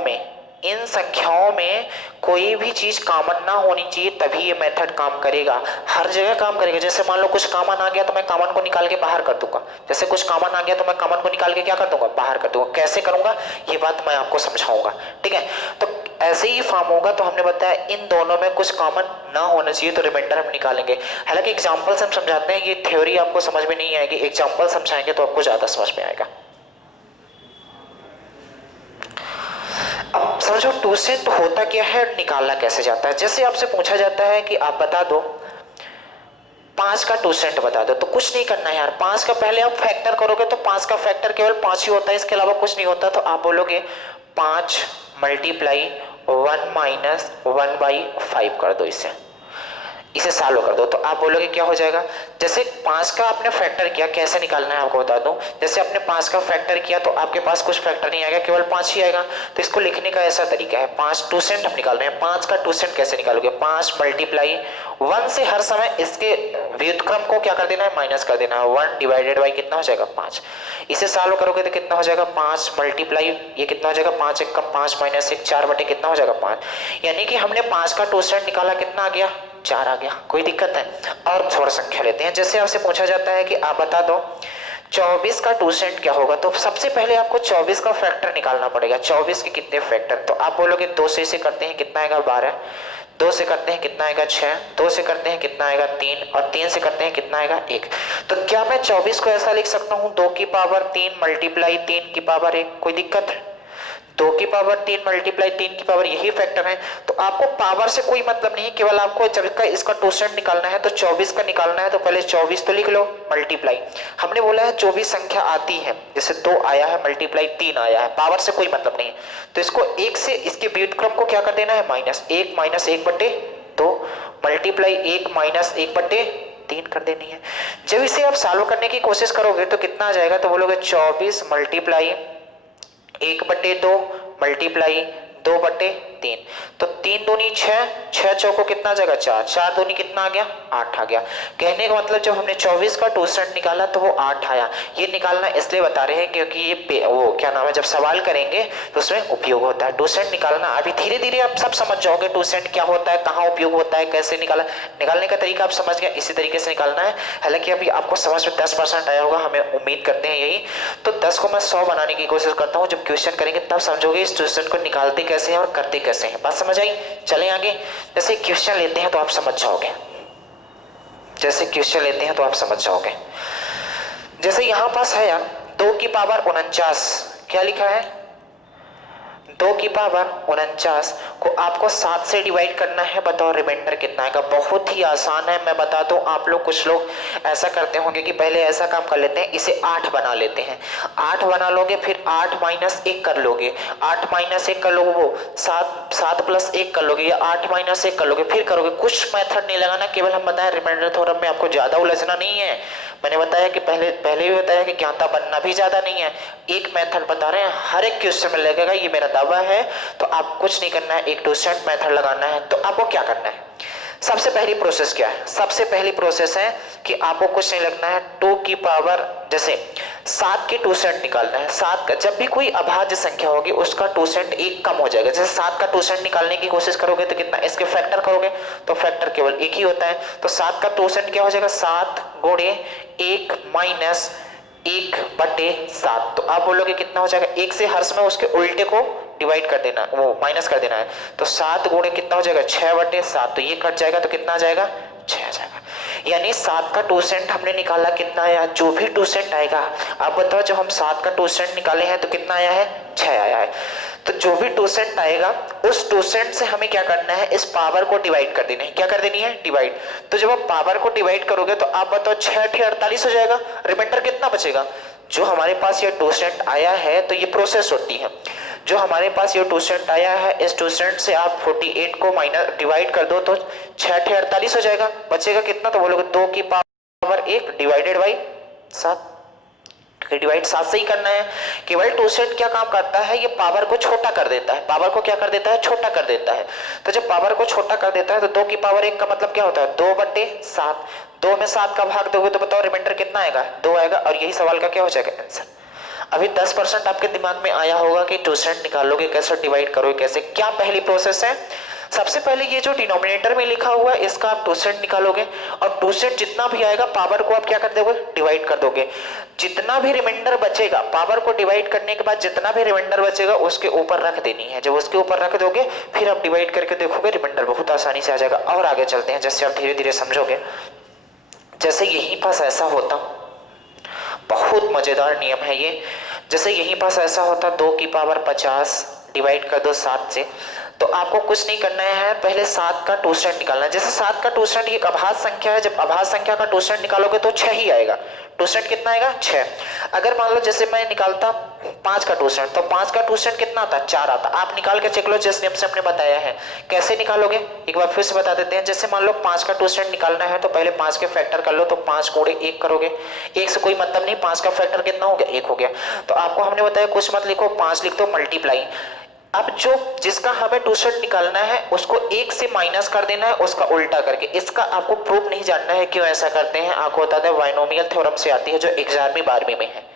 में कोई भी चीज कॉमन ना होनी चाहिए, तभी ये मेथड काम करेगा, हर जगह काम करेगा। जैसे मान लो कुछ कॉमन आ गया तो मैं कॉमन को निकाल के बाहर कर दूंगा, जैसे कुछ कॉमन आ गया तो मैं कॉमन को निकाल के क्या कर दूंगा, बाहर कर दूंगा। कैसे करूंगा ये बात मैं आपको समझाऊंगा, ठीक है। तो ऐसे ही फॉर्म होगा। तो हमने बताया इन दोनों में कुछ कॉमन ना होना चाहिए तो रिमाइंडर हम निकालेंगे। हालांकि एग्जाम्पल से हम समझाते हैं, ये थ्योरी आपको समझ में नहीं आएगी, एग्जाम्पल समझाएंगे तो आपको ज्यादा समझ में आएगा। अब समझो टूसेंट होता क्या है, निकालना कैसे जाता है। जैसे आपसे पूछा जाता है कि आप बता दो 5 का टूसेंट बता दो, तो कुछ नहीं करना है यार, 5 का पहले आप फैक्टर करोगे तो 5 का फैक्टर केवल 5 ही होता है, इसके अलावा कुछ नहीं होता। तो आप बोलोगे 5 मल्टीप्लाई 1 माइनस 1/5 कर दो, इसे सॉल्व कर दो। तो आप बोलोगे क्या हो जाएगा, जैसे 5 का आपने फैक्टर किया, कैसे निकालना है आपको बता दूं। जैसे आपने 5 का फैक्टर किया तो आपके पास कुछ फैक्टर नहीं आएगा, केवल 5 ही आएगा। तो इसको लिखने का ऐसा तरीका है, 5 टूसेंट हम निकाल रहे हैं, 5 का टूसेंट कैसे निकालोगे, 5 मल्टीप्लाई 1 से हर समय इसके व्युत्क्रम को क्या कर देना है, माइनस कर देना है। 1 डिवाइडेड बाई कितना हो जाएगा, 5। इसे सॉल्व करोगे तो कितना हो जाएगा, 5 मल्टीप्लाई ये कितना हो जाएगा, 5 1 का 5 माइनस 1 4 बटे कितना हो जाएगा, 5। यानी कि हमने 5 का टूसेंट निकाला, कितना आ गया, 4 आ गया। कोई दिक्कत है। और थोड़ा संख्या लेते हैं। जैसे आपसे पूछा जाता है कि आप बता दो 24 का टूसेंट क्या होगा, तो सबसे पहले आपको 24 का फैक्टर निकालना पड़ेगा। 24 के कितने फैक्टर, तो आप बोलोगे 2 से इसे करते हैं कितना आएगा, 12, 2 से करते हैं कितना आएगा, 6, 2 से करते हैं कितना आएगा, 3, और 3 से करते हैं कितना आएगा, 1। तो क्या मैं 24 को ऐसा लिख सकता हूँ 2 की पावर 3 मल्टीप्लाई 3 की पावर 1, कोई दिक्कत है। 2 की पावर 3 मल्टीप्लाई 3 की पावर, यही फैक्टर है। तो आपको पावर से कोई मतलब नहीं, केवल आपको जब इसका टूसेंट निकालना है तो 24 का निकालना है, तो पहले 24 तो लिख लो मल्टीप्लाई, हमने बोला है 24 संख्या आती है, जैसे 2 आया है मल्टीप्लाई 3 आया है, पावर से कोई मतलब नहीं। तो इसको 1 से इसके व्युत्क्रम को क्या कर देना है, माइनस 1 माइनस 1 बटे 2 मल्टीप्लाई 1 माइनस 1 बटे 3 कर देनी है। जब इसे आप सॉल्व करने की कोशिश करोगे तो कितना आ जाएगा, तो बोलोगे 24 मल्टीप्लाई 1/2 मल्टीप्लाई 2/3, तो 3 दूनी 6, 6 चौको कितना आ जाएगा, 4, 4 दूनी कितना आ गया, 8 आ गया। कहने का मतलब जब हमने 24 का टूसेंट निकाला तो वो 8 आया। ये निकालना इसलिए बता रहे हैं क्योंकि ये वो क्या नाम है, जब सवाल करेंगे तो उसमें उपयोग होता है टूसेंट निकालना। अभी धीरे धीरे आप सब समझ जाओगे टूसेंट क्या होता है, कहाँ उपयोग होता है, कैसे निकालने का तरीका आप समझ गए, इसी तरीके से निकालना है। हालांकि अभी आपको समझ में 10% आया होगा, हमें उम्मीद करते हैं यही। तो 10 को मैं 100 बनाने की कोशिश करता हूँ, जब क्वेश्चन करेंगे तब समझोगे इस टूसेंट को निकालते कैसे हैं और करते कैसे हैं। बात समझ आई। चलें आगे। जैसे क्वेश्चन लेते हैं तो आप समझ जाओगे, जैसे यहां पास है यार 2 की पावर 49, क्या लिखा है, 2 की पावर 49 को आपको 7 से डिवाइड करना है, बताओ रिमाइंडर कितना आएगा। बहुत ही आसान है, मैं बता दूं आप लोग, कुछ लोग ऐसा करते होंगे कि पहले ऐसा काम कर लेते हैं, इसे 8 बना लेते हैं, 8 बना लोगे, फिर 8 माइनस 1 कर लोगे, 8 माइनस 1 कर लोगे, वो 7 प्लस 1 कर लोगे, या 8 माइनस 1 कर लोगे, फिर करोगे। कुछ मेथड नहीं लगाना, केवल हम बताएं रिमाइंडर थ्योरम में आपको ज्यादा उलझना नहीं है। मैंने बताया कि पहले भी बताया कि ज्ञाता बनना भी ज्यादा नहीं है, एक मेथड बता रहे हैं, हर एक क्वेश्चन में लगेगा, ये मेरा दावा है। तो आप कुछ नहीं करना है, एक टूसेंट मेथड लगाना है। तो आपको क्या करना है, सबसे पहली प्रोसेस क्या है, सबसे पहली प्रोसेस है कि आपको कुछ नहीं लगना है, 2 की पावर जैसे 7 की टूसेंट निकालना है। 7 का जब भी कोई अभाज्य संख्या होगी उसका टूसेंट 1 कम हो जाएगा। जैसे 7 का टूसेंट निकालने की कोशिश करोगे तो कितना, इसके फैक्टर करोगे तो फैक्टर केवल 1 ही होता है। तो 7 का टूसेंट क्या हो जाएगा, 7 गुणे 1 माइनस 1/7। तो आप बोलोगे कितना हो जाएगा, 1 से हर समय उसके उल्टे को डिवाइड कर देना, वो माइनस कर देना है। तो 7 गुणे कितना हो जाएगा, 6/7। तो ये कट जाएगा तो कितना आ जाएगा, 6 आ जाएगा। यानी 7 का 2% हमने निकाला, कितना आया, जो भी 2% आएगा। आप बताओ जब हम 7 का 2% निकाले हैं तो कितना आया है, 6 आया है। तो जो भी 2% आएगा उस 2% से हमें क्या करना है, इस पावर को डिवाइड कर देना है। क्या कर देनी है, डिवाइड। तो जब आप पावर को डिवाइड करोगे तो आप बताओ 6 × 48 हो जाएगा, रिमाइंडर कितना बचेगा। जो हमारे पास ये 2% आया है तो ये प्रोसेस होती है। जो हमारे पास ये 2% आया है, इस 2% से आप 48 को माइनस डिवाइड कर दो तो 6 × 48 हो जाएगा। बचेगा कितना, तो बोलोगे 2 की पावर 1 डिवाइडेड बाई 7। डिवाइड 7 से ही करना है। केवल 2% क्या काम करता है, ये पावर को छोटा कर देता है। पावर को क्या कर देता है, छोटा कर देता है। तो जब पावर को छोटा कर देता है तो 2 की पावर 1 का मतलब क्या होता है, 2/7। 2 में 7 का भाग दोगे तो बताओ रिमाइंडर कितना आएगा, 2 आएगा। और यही सवाल का क्या हो जाएगा आंसर। अभी 10% आपके दिमाग में आया होगा कि 2% निकालोगे कैसे, डिवाइड करोगे कैसे। क्या पहली प्रोसेस है, सबसे पहले ये जो डिनोमिनेटर में लिखा हुआ है इसका आप 2% निकालोगे और 2% जितना भी आएगा पावर को आप क्या कर दोगे, डिवाइड कर दोगे। जितना भी रिमाइंडर बचेगा, पावर को डिवाइड करने के बाद जितना भी रिमाइंडर बचेगा उसके ऊपर रख देनी है। जब उसके ऊपर रख दोगे फिर आप डिवाइड करके देखोगे रिमाइंडर बहुत आसानी से आ जाएगा। और आगे चलते हैं, जैसे आप धीरे धीरे समझोगे। जैसे यहीं पास ऐसा होता, बहुत मजेदार नियम है ये। जैसे यहीं पास ऐसा होता 2 की पावर 50 डिवाइड कर दो 7 से, तो आपको कुछ नहीं करना है, पहले 7 का 2% निकालना है। जैसे 7 का 2% एक अभाज्य संख्या है, जब अभाज्य संख्या का 2% निकालोगे तो 6 ही आएगा। 2% कितना आएगा, 6। अगर मान लो जैसे मैं निकालता 5 का 2% तो 5 का 2% कितना आता, 4 आता। आप निकाल के चेक लो जिस नियम से हमने बताया है। कैसे निकालोगे एक बार फिर से बता देते हैं। जैसे मान लो 5 का 2% निकालना है तो पहले 5 के फैक्टर कर लो, तो 5 × 1 करोगे। 1 से कोई मतलब नहीं, 5 का फैक्टर कितना हो गया, 1 हो गया। तो आपको हमने बताया कुछ मत लिखो, 5 लिख दो मल्टीप्लाई। अब जो जिसका हमें 2% निकालना है उसको 1 से माइनस कर देना है, उसका उल्टा करके। इसका आपको प्रूफ नहीं जानना है क्यों ऐसा करते हैं, आपको बता दें बाइनोमियल थ्योरम से आती है जो 11वीं 12वीं में है,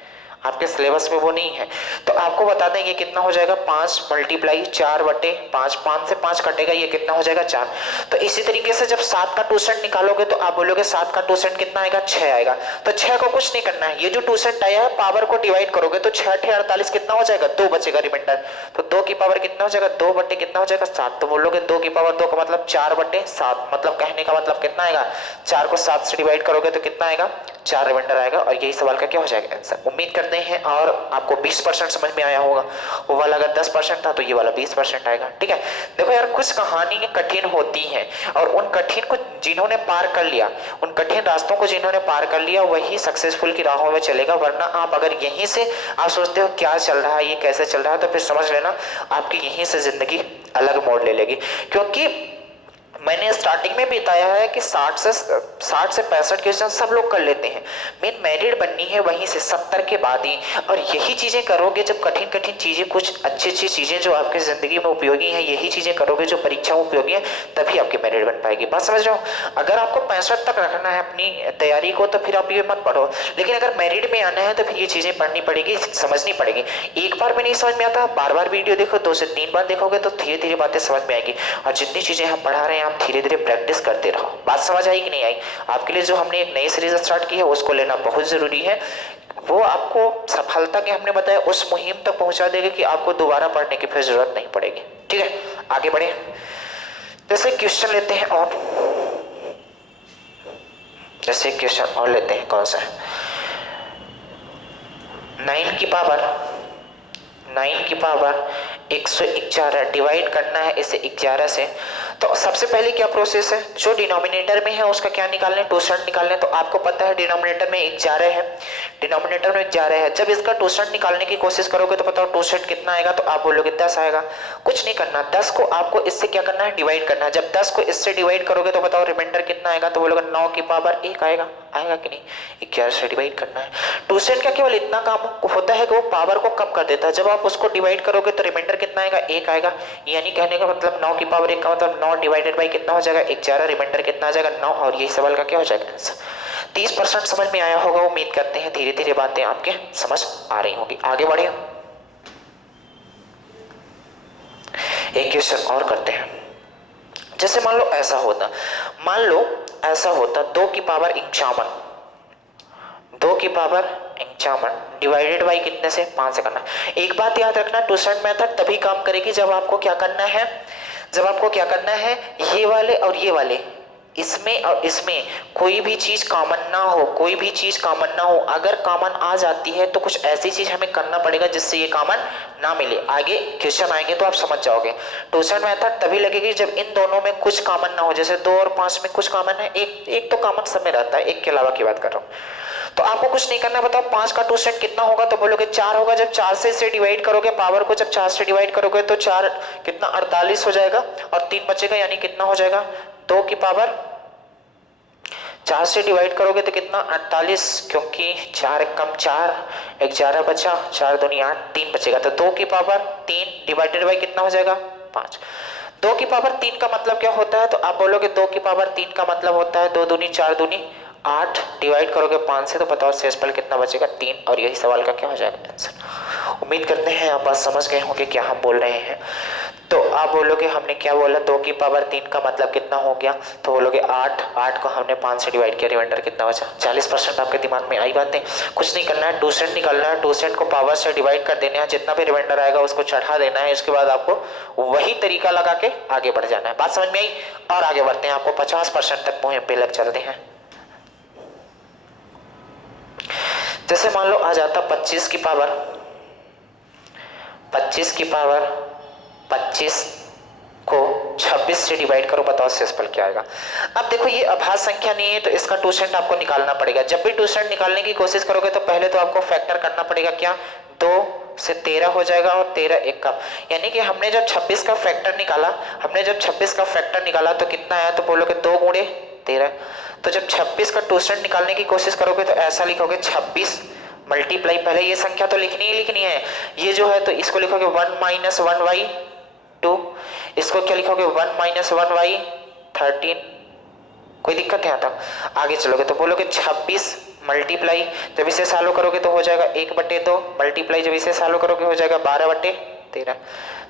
आपके सिलेबस में वो नहीं है। तो आपको बता दें ये कितना हो जाएगा, 5 × 4/5। 5 से 5 कटेगा, ये कितना हो जाएगा, 4। तो इसी तरीके से जब 7 का 2% निकालोगे तो आप बोलोगे 7 का 2% कितना आएगा, 6 आएगा। तो 6 को कुछ नहीं करना है, ये जो 2% आया है पावर को डिवाइड करोगे तो 6 × 48 कितना हो जाएगा, 2 बचेगा रिमाइंडर। तो 2 की पावर कितना हो जाएगा, 2 बटे कितना हो जाएगा, 7। तो बोलोगे 2 की पावर 2 का मतलब 4/7, मतलब कहने का मतलब कितना आएगा, 4 को 7 से डिवाइड करोगे तो कितना आएगा, 4 रिमाइंडर आएगा। और यही सवाल का क्या हो जाएगा आंसर। उम्मीद करते हैं और आपको 20% समझ में आया होगा। वो वाला अगर 10% था तो ये वाला 20% आएगा। ठीक है, देखो यार कुछ कहानी कठिन होती हैं और उन कठिन को जिन्होंने पार कर लिया, उन कठिन रास्तों को जिन्होंने पार कर लिया वही सक्सेसफुल की राहों में चलेगा। वरना आप अगर यहीं से आप सोचते हो क्या चल रहा है, ये कैसे चल रहा है, तो फिर समझ लेना आपकी यहीं से जिंदगी अलग मोड़ ले लेगी। क्योंकि मैंने स्टार्टिंग में भी बताया है कि 60 से 65 क्वेश्चन सब लोग कर लेते हैं। मेन मेरिट बननी है वहीं से 70 के बाद ही। और यही चीजें करोगे जब कठिन कठिन चीजें, कुछ अच्छी अच्छी चीजें जो आपकी जिंदगी में उपयोगी हैं, यही चीजें करोगे जो परीक्षा में उपयोगी है, तभी आपकी मेरिट बन पाएगी। बात समझ रहे हो। अगर आपको 65 तक रखना है अपनी तैयारी को तो फिर आप ये मत पढ़ो, लेकिन अगर मेरिट में आना है तो फिर ये चीजें पढ़नी पड़ेगी, समझनी पड़ेगी। एक बार में नहीं समझ में आता, बार बार वीडियो देखो, 2 से 3 बार देखोगे तो धीरे धीरे बातें समझ में आएगी। और जितनी चीजें हम पढ़ा रहे हैं धीरे धीरे प्रैक्टिस करते रहो। बात समझ आई कि नहीं आई। आपके लिए जो हमने एक नई सीरीज स्टार्ट की है उसको लेना बहुत जरूरी है। वो आपको सफलता के हमने बताया उस मुहिम तक पहुंचा देगा कि आपको दोबारा पढ़ने की फिर जरूरत नहीं पड़ेगी। ठीक है, आगे बढ़े। जैसे क्वेश्चन लेते हैं और जैसे क्वेश्चन और लेते हैं, कौन सा है, 9 की पावर 111 डिवाइड करना है इसे 11 से। तो सबसे पहले क्या प्रोसेस है, जो डिनोमिनेटर में है उसका क्या निकालना है, 2% निकालना है। तो आपको पता है डिनोमिनेटर में 11 है, डिनोमिनेटर में 11 है। जब इसका 2% निकालने की कोशिश करोगे तो बताओ 2% कितना आएगा, तो आप बोलोगे 10 आएगा। कुछ नहीं करना, 10 को आपको इससे क्या करना है, डिवाइड करना है। जब 10 को इससे डिवाइड करोगे तो बताओ रिमाइंडर कितना आएगा, तो बोलोगे 9 की पावर 1 आएगा। आएगा कि नहीं, 11 से डिवाइड करना है। 2% का केवल इतना काम होता है कि वो पावर को कम कर देता है। जब आप उसको डिवाइड करोगे तो रिमाइंडर कितना आएगा, 1 आएगा। यानी कहने का मतलब 9 की पावर 1 का मतलब 9 डिवाइडेड बाई कितना हो जाएगा, 11। रिमाइंडर कितना आ जाएगा, 9। और यही सवाल का क्या हो जाएगा आंसर। 30% समझ में आया होगा। उम्मीद करते हैं धीरे धीरे बातें आपके समझ आ रही होगी। आगे बढ़े, एक क्वेश्चन और करते हैं। जैसे मान लो ऐसा होता, 2 की पावर 51, 2 की पावर 51 डिवाइडेड बाई कितने से, 5 से करना। एक बात याद रखना, 2% मेथड तभी काम करेगी जब आपको क्या करना है, ये वाले और ये वाले इसमें और इसमें कोई भी चीज कॉमन ना हो, कोई भी चीज कॉमन ना हो। अगर कॉमन आ जाती है तो कुछ ऐसी चीज हमें करना पड़ेगा जिससे ये कॉमन ना मिले। आगे क्वेश्चन आएंगे तो आप समझ जाओगे। टोसन मेथड तभी लगेगी जब इन दोनों में कुछ कॉमन ना हो। जैसे 2 और 5 में कुछ कॉमन है, एक एक तो कॉमन सब में रहता है, एक के अलावा की बात कर रहा हूँ। तो आपको कुछ नहीं करना। बताओ 5 का टोसेंट कितना होगा, तो बोलोगे 4 होगा। जब 4 से इसे डिवाइड करोगे, पावर को जब 4 से डिवाइड करोगे तो 4 कितना 48 हो जाएगा और 3 बचेगा, यानी कितना हो जाएगा 2 की पावर 4 से डिवाइड करोगे तो कितना 48, क्योंकि 4 कम 4 11 बचा, 4 दूनी 8, 3 बचेगा। तो 2 की पावर 3 डिवाइडेड बाई कितना हो जाएगा 5। 2 की पावर 3 का मतलब क्या होता है, तो आप बोलोगे 2 की पावर 3 का मतलब होता है 2 दूनी 4 दूनी 8, डिवाइड करोगे 5 से तो बताओ शेषफल कितना बचेगा 3। और यही सवाल का क्या हो जाएगा आंसर। उम्मीद करते हैं आप बात समझ गए होंगे क्या हम बोल रहे हैं। तो आप बोलोगे हमने क्या बोला, 2 की पावर 3 का मतलब कितना हो गया, तो बोलोगे 8, 8 को हमने 5 से डिवाइड किया, रिमाइंडर कितना बचा। 40% आपके दिमाग में आई बातें। कुछ नहीं करना है, टोसेंट निकालना है, टोसेंट को पावर से डिवाइड कर देना है, जितना भी रिमाइंडर आएगा उसको चढ़ा देना है। इसके बाद आपको वही तरीका लगा के आगे बढ़ जाना है। बात समझ में आई। और आगे बढ़ते हैं, आपको 50% तक मुहिम पे लग चलते हैं। जैसे मान लो आ जाता 25 की पावर 25 को 26 से डिवाइड करो, बताओ शेषफल क्या आएगा। अब देखो ये अभाज्य संख्या नहीं है तो इसका टोसेंट आपको निकालना पड़ेगा। जब भी टोसेंट निकालने की कोशिश करोगे तो पहले तो आपको फैक्टर करना पड़ेगा। क्या 2 से 13 हो जाएगा और 13 एक का, यानी कि हमने जब 26 का फैक्टर निकाला तो कितना आया, तो बोलोगे 2 गुणे 13। तो जब 26 का टोसेंट निकालने की कोशिश करोगे तो ऐसा लिखोगे 26 मल्टीप्लाई, पहले ये संख्या तो लिखनी ही लिखनी है, ये जो है तो इसको लिखोगे 1 माइनस 1/2, इसको क्या लिखोगे 1 माइनस 1/13। कोई दिक्कत है यहाँ तक। आगे चलोगे तो बोलोगे 26 मल्टीप्लाई, जब इसे सॉल्व करोगे तो हो जाएगा 1/2, मल्टीप्लाई जब इसे सॉल्व करोगे हो जाएगा 12/13।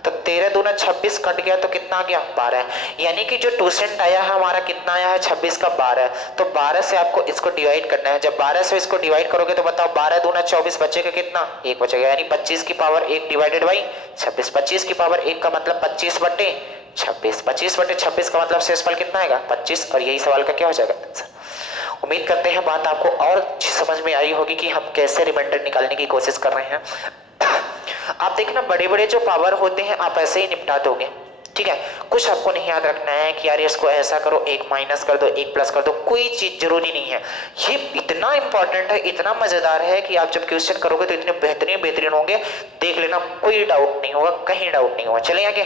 तो 13 दूना 26 कट गया तो कितना आ गया 12। यानी कि जो टोसेंट आया है हमारा कितना आया है 26 का 12। तो 12 से आपको इसको डिवाइड करना है। जब 12 से इसको डिवाइड करोगे तो बताओ 12 दूना 24 बचेगा कितना 1 बचेगा, यानी 25 की पावर 1 डिवाइडेड बाई 26। 25 की पावर 1 का मतलब 25/26, 25/26 का मतलब शेषफल कितना आएगा 25। और यही सवाल का क्या हो जाएगा आंसर। उम्मीद करते हैं बात आपको और समझ में आई होगी कि हम कैसे रिमाइंडर निकालने की कोशिश कर रहे हैं। आप देखना बड़े बड़े जो पावर होते हैं आप ऐसे ही निपटा दोगे, ठीक है। कुछ आपको नहीं याद रखना है कि यार इसको ऐसा करो, 1 माइनस कर दो, 1 प्लस कर दो, कोई चीज जरूरी नहीं है। ये इतना इंपॉर्टेंट है, इतना मजेदार है कि आप जब क्वेश्चन करोगे तो इतने बेहतरीन होंगे, देख लेना, कोई डाउट नहीं होगा, कहीं डाउट नहीं होगा। चले आगे।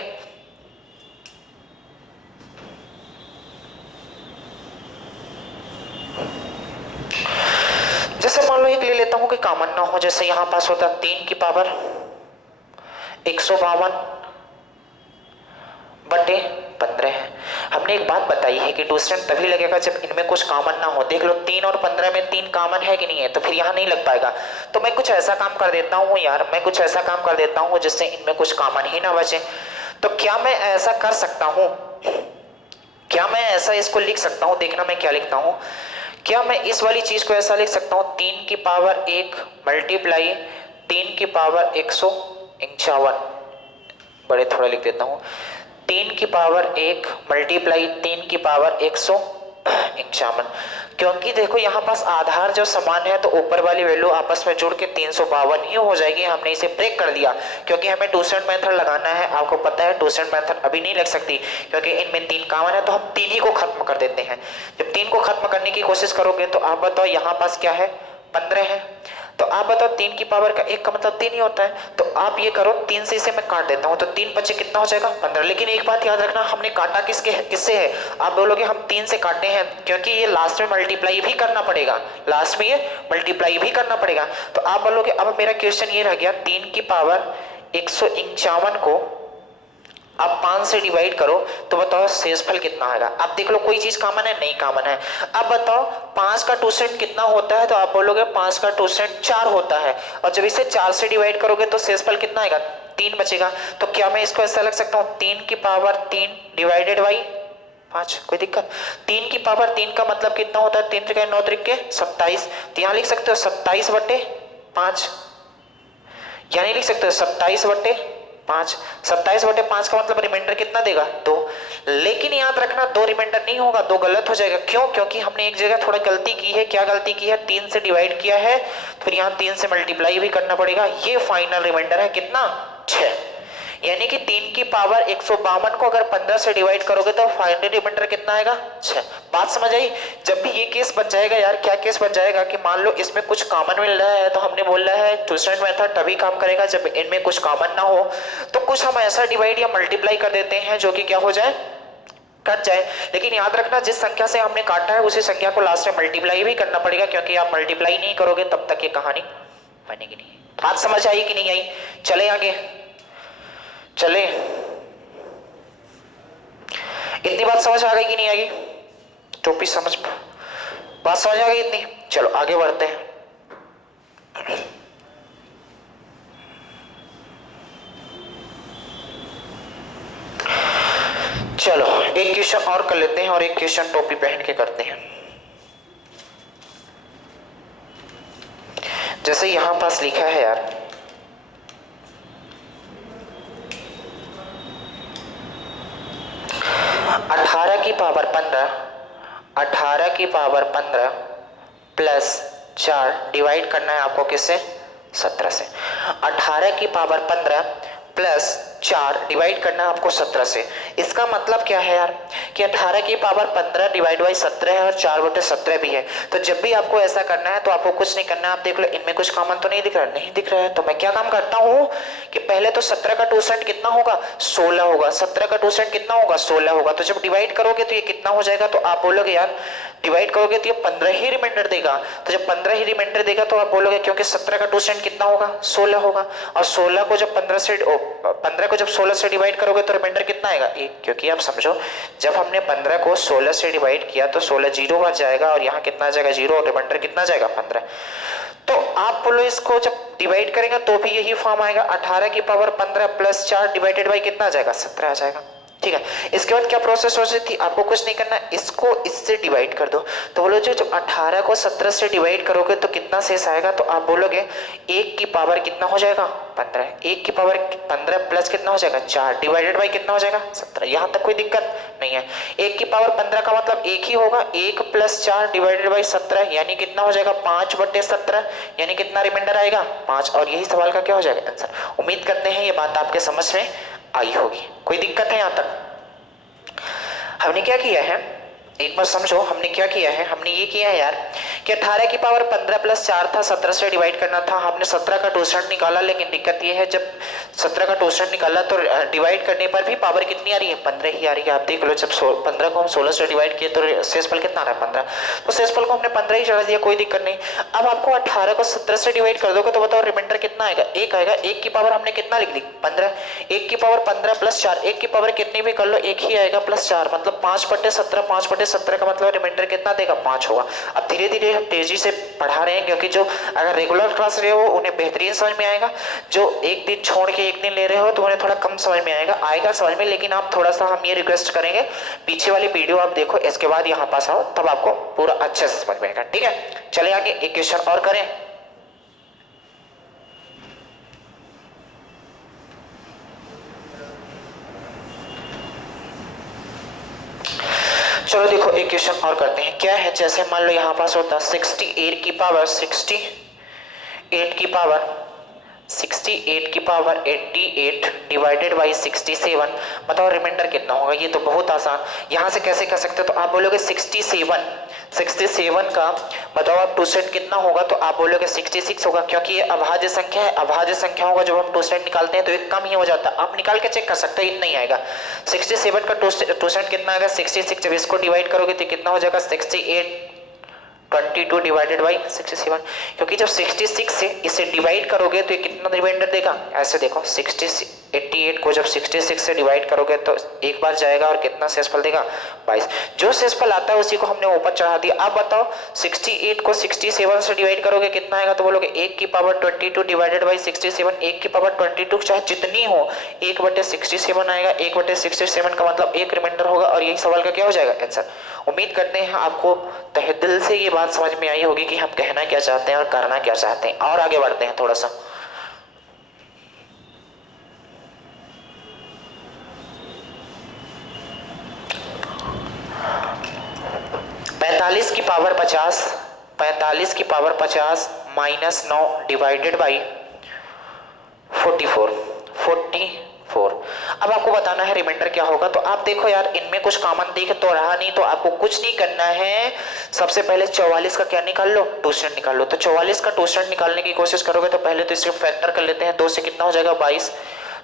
जैसे मान लो एक ले लेता हूं कि कॉमन ना हो, जैसे यहां पास होता 3 की पावर 152/15 है। हमने एक बात बताई है कि टोसेंट तभी लगेगा जब इनमें कुछ कॉमन ना हो। देख लो 3 और 15 में 3 कॉमन है कि नहीं है, तो फिर यहाँ नहीं लग पाएगा। तो मैं कुछ ऐसा काम कर देता हूँ यार, मैं कुछ ऐसा काम कर देता हूँ जिससे इनमें कुछ कॉमन ही ना बचे। तो क्या मैं ऐसा कर सकता हूँ, क्या मैं ऐसा इसको लिख सकता हूँ, देखना मैं क्या लिखता हूँ। क्या मैं इस वाली चीज को ऐसा लिख सकता हूँ 3 की पावर 1 मल्टीप्लाई 3 की पावर 151, बड़े थोड़ा लिख देता हूँ, 3 की पावर 1 मल्टीप्लाई 3 की पावर 151। क्योंकि देखो यहाँ पास आधार जो समान है तो ऊपर वाली वैल्यू आपस में जुड़ के 352 ही हो जाएगी। हमने इसे ब्रेक कर दिया क्योंकि हमें टोसेंट मेथड लगाना है। आपको पता है टोसेंट मेथड अभी नहीं लग सकती क्योंकि इनमें 3 कॉमन है, तो हम 3 ही को खत्म कर देते हैं। जब 3 को खत्म करने की कोशिश करोगे तो आप बताओ यहाँ पास क्या है 15 है, तो आप बताओ 3 की पावर का 1 का मतलब 3 ही होता है। तो आप ये करो 3 से इसे मैं काट देता हूँ तो 3 बचे कितना हो जाएगा 15। लेकिन एक बात याद रखना, हमने काटा किससे है। आप बोलोगे हम 3 से काटते हैं क्योंकि ये लास्ट में मल्टीप्लाई भी करना पड़ेगा, लास्ट में ये मल्टीप्लाई भी करना पड़ेगा। तो आप बोलोगे अब मेरा क्वेश्चन ये रह गया 3 की पावर 151 को आप 5 से डिवाइड करो तो बताओ शेषफल कितना आएगा। अब देख लो कोई चीज कॉमन है नहीं कॉमन है। अब बताओ 5 का टोसेंट कितना होता है, तो आप बोलोगे 5 का टोसेंट 4 होता है और जब इसे 4 से डिवाइड करोगे तो शेषफल कितना आएगा 3 बचेगा। तो क्या मैं इसको ऐसा लग सकता हूँ 3 की पावर 3 डिवाइडेड बाई 5, कोई दिक्कत। 3 की पावर 3 का मतलब कितना होता है 3 त्रिक 9 त्रिक 27, तो यहाँ लिख सकते हो 27/5, यानी लिख सकते हो 27/5 5, 27/5 का मतलब रिमाइंडर कितना देगा 2। लेकिन याद रखना 2 रिमाइंडर नहीं होगा, 2 गलत हो जाएगा। क्यों? क्योंकि हमने एक जगह थोड़ा गलती की है। क्या गलती की है? 3 से डिवाइड किया है, फिर यहाँ 3 से मल्टीप्लाई भी करना पड़ेगा। ये फाइनल रिमाइंडर है कितना 6, यानी कि 3 की पावर 152 को अगर 15 से डिवाइड करोगे तो फाइनल रिमाइंडर कितना आएगा 6। बात समझ आई? जब भी ये केस बन जाएगा यार, क्या केस बन जाएगा कि मान लो इसमें कुछ कॉमन मिल रहा है, तो हमने बोल रहा है ट्विस्टेड मेथड तभी काम करेगा जब इनमें कुछ कॉमन ना हो। तो कुछ हम ऐसा डिवाइड या मल्टीप्लाई कर देते हैं जो कि क्या हो जाए, कट जाए। लेकिन याद रखना जिस संख्या से हमने काटा है उसी संख्या को लास्ट में मल्टीप्लाई भी करना पड़ेगा, क्योंकि आप मल्टीप्लाई नहीं करोगे तब तक ये कहानी बनेगी नहीं। बात समझ आई कि नहीं आई? चले आगे, चले। इतनी बात समझ आ गई कि नहीं आई? टोपी समझ, बात समझ आ गई इतनी? चलो आगे बढ़ते हैं। चलो एक क्वेश्चन और कर लेते हैं और एक क्वेश्चन टोपी पहन के करते हैं। जैसे यहां पास लिखा है यार, अठारह की पावर 15 प्लस 4 डिवाइड करना है आपको किससे? 17 से। 18 की पावर 15 प्लस 4 डिवाइड करना है आपको 17 से। इसका मतलब क्या है यार कि 18 की पावर 15 डिवाइड बाई 17 है और 4/17 भी है। तो जब भी आपको ऐसा करना है तो आपको कुछ नहीं करना है। आप देख लो इनमें कुछ कॉमन तो नहीं दिख रहा, नहीं दिख रहा है, तो मैं क्या काम करता हूँ कि पहले तो 17 का 2% कितना होगा 16 होगा, 17 का 2% कितना होगा 16 होगा। तो जब डिवाइड करोगे तो ये कितना हो जाएगा, तो आप बोलोगे यार डिवाइड करोगे तो ये 15 ही रिमाइंडर देगा। तो जब 15 ही रिमाइंडर देगा तो आप बोलोगे क्योंकि 17 का 2% कितना होगा 16 होगा, और 16 को जब 15 को जब 16 से डिवाइड करोगे तो रिमाइंडर कितना आएगा 1। क्योंकि आप समझो जब हमने 15 को 16 से डिवाइड किया तो 16 जीरो बच जाएगा और यहाँ कितना आ जाएगा 0, और रिमाइंडर कितना जाएगा 15। तो आप बोलो इसको जब डिवाइड करेंगे तो भी यही फॉर्म आएगा, 18 की पावर 15 प्लस 4 डिवाइडेड बाई कितना आ जाएगा 17 आ जाएगा। ठीक है, इसके बाद क्या प्रोसेस हो सकती थी, आपको कुछ नहीं करना, इसको इससे डिवाइड कर दो। तो बोलो जो जब 18 को 17 से डिवाइड करोगे तो कितना शेष आएगा, तो आप बोलोगे 1 की पावर कितना हो जाएगा 15, 1 की पावर 15 प्लस कितना हो जाएगा 4 डिवाइडेड बाई कितना हो जाएगा 17। यहाँ तक कोई दिक्कत नहीं है। 1 की पावर 15 का मतलब 1 ही होगा, 1 प्लस 4 डिवाइडेड बाई 17 यानी कितना हो जाएगा 5/17, यानी कितना रिमाइंडर आएगा 5। और यही सवाल का क्या हो जाएगा आंसर। उम्मीद करते हैं ये बात आपके समझ में आई होगी। कोई दिक्कत है यहाँ तक? हमने क्या किया है एक बार समझो, हमने क्या किया है, हमने ये किया है यार कि 18 की पावर 15 प्लस 4 था, 17 से डिवाइड करना था, हमने 17 का 2% निकाला। लेकिन दिक्कत ये है जब 17 का 2% निकाला तो डिवाइड करने पर भी पावर कितनी आ रही है 15 ही आ रही है। आप देख लो जब 15 को हम 16 से डिवाइड किए तो शेषफल कितना आ रहा है 15, तो शेषफल को हमने 15 ही चढ़ा दिया, कोई दिक्कत नहीं। अब आपको 18 को 17 से डिवाइड कर दोगे तो बताओ रिमाइंडर कितना आएगा 1 आएगा। 1 की पावर हमने कितना लिख ली 15, 1 की पावर 15 प्लस 4, 1 की पावर कितनी भी कर लो 1 ही आएगा प्लस 4 मतलब 5/17, 5/17 का मतलब रिमाइंडर कितना देगा 5 होगा। अब धीरे धीरे हम तेजी से पढ़ा रहे हैं क्योंकि जो अगर रेगुलर क्लास रहे हो उन्हें बेहतरीन समझ में आएगा, जो एक दिन छोड़ के एक दिन ले रहे हो तो उन्हें थोड़ा कम समझ में आएगा समझ में। लेकिन आप थोड़ा सा हम ये रिक्वेस्ट करेंगे पीछे वाली वीडियो आप देखो, इसके बाद यहाँ पास आओ तब आपको पूरा अच्छे से समझ में आएगा। ठीक है, चले आगे एक क्वेश्चन और करें। चलो देखो एक क्वेश्चन और करते हैं। क्या है, जैसे मान लो यहाँ पास होता 68 की पावर 88 डिवाइडेड बाई 67, बताओ रिमाइंडर कितना होगा। ये तो बहुत आसान, यहाँ से कैसे कर सकते हो, तो आप बोलोगे 67 का बताओ आप 2% कितना होगा, तो आप बोलोगे 66 होगा क्योंकि ये अभाज्य संख्या है। अभाज्य संख्या होगा जब हम 2% निकालते हैं तो एक कम ही हो जाता है, आप निकाल के चेक कर सकते हो, इतना ही आएगा। 67 का 2% कितना आएगा 66, जब इसको डिवाइड करोगे तो कितना हो जाएगा 22 डिवाइडेड बाई 67, क्योंकि जब 66 से इसे डिवाइड करोगे तो ये कितना रिमाइंडर देगा, ऐसे देखो 88 को जब 66 से डिवाइड करोगे तो एक बार जाएगा और कितना शेषफल देगा 22। जो शेषफल आता है उसी को हमने ऊपर चढ़ा दिया। अब बताओ 68 को 67 से डिवाइड करोगे कितना आएगा, तो बोलोगे 1 की पावर 22 डिवाइडेड बाई 67, 1 की पावर 22 चाहे जितनी हो 1/67 आएगा, 1/67 का मतलब एक रिमाइंडर होगा। और यही सवाल का क्या हो जाएगा आंसर। उम्मीद करते हैं आपको तहे दिल से ये बात समझ में आई होगी कि हम कहना क्या चाहते हैं और करना क्या चाहते हैं। और आगे बढ़ते हैं थोड़ा सा। पावर 50, 45 की पावर 50 माइनस 9 डिवाइडेड बाई 44। अब आपको बताना है रिमाइंडर क्या होगा। तो आप देखो यार, इनमें कुछ कॉमन दिख तो रहा नहीं, तो आपको कुछ नहीं करना है। सबसे पहले 44 का क्या निकाल लो, टूसेंट निकाल लो। तो 44 का टूसेंट निकालने की कोशिश करोगे तो पहले तो इसको फैक्टर कर लेते हैं। 2 से कितना हो जाएगा 22,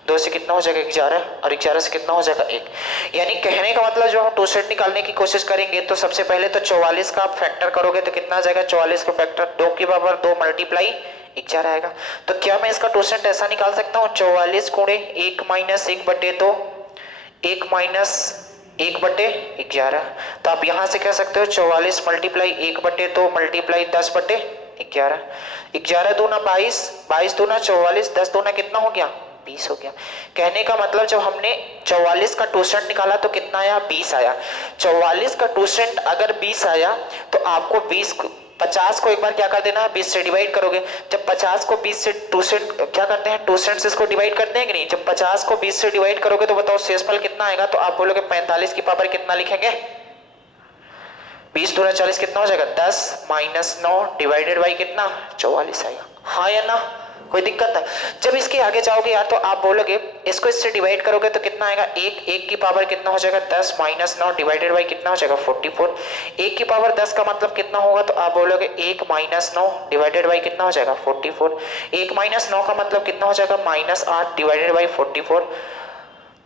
2 से कितना हो जाएगा 11, और 11 से कितना हो जाएगा 1। यानी कहने का मतलब जो हम टूसेंट निकालने की कोशिश करेंगे तो सबसे पहले तो 44 का आप फैक्टर करोगे तो कितना आ जाएगा, 44 का फैक्टर 2 की पावर 2 मल्टीप्लाई 11 आएगा। तो क्या मैं इसका टूसेंट ऐसा निकाल सकता हूँ, 44 गुणे 1 माइनस 1 बटे 2, 1 माइनस 1 बटे 11। तो आप यहां से कह सकते हो 44 मल्टीप्लाई 1 बटे 2 मल्टीप्लाई 10 बटे 11। 11 दूना 22, 22 दूना 44, 10 दूना कितना हो गया 20 हो गया। कहने का मतलब जब हमने 44 का टूसेंट निकाला तो कितना आया 20 आया। 44 का टूसेंट अगर 20 आया तो आपको 50 को एक बार क्या कर देना है 20 से डिवाइड करोगे। जब 50 को 20 से टूसेंट क्या करते हैं, टूसेंट से इसको डिवाइड करते हैं कि नहीं। जब 50 को 20 से डिवाइड करोगे तो बताओ शेषफल कितना आएगा। तो आप बोलोगे 45 की पावर कितना लिखेंगे, 20 दूना 40 कितना हो जाएगा 10 माइनस 9 डिवाइडेड बाई कितना 44 आएगा। हाँ या ना, कोई दिक्कत है। जब इसके आगे जाओगे यार तो आप बोलोगे इसको इससे डिवाइड करोगे तो कितना आएगा, 1 की पावर कितना हो जाएगा 10 माइनस 9 डिवाइडेड बाई कितना हो जाएगा 44। 1 की पावर 10 का मतलब कितना होगा, तो आप बोलोगे 1 माइनस 9 डिवाइडेड बाई कितना हो जाएगा 44। 1 माइनस 9 का मतलब कितना हो जाएगा -8 डिवाइडेड बाई 44।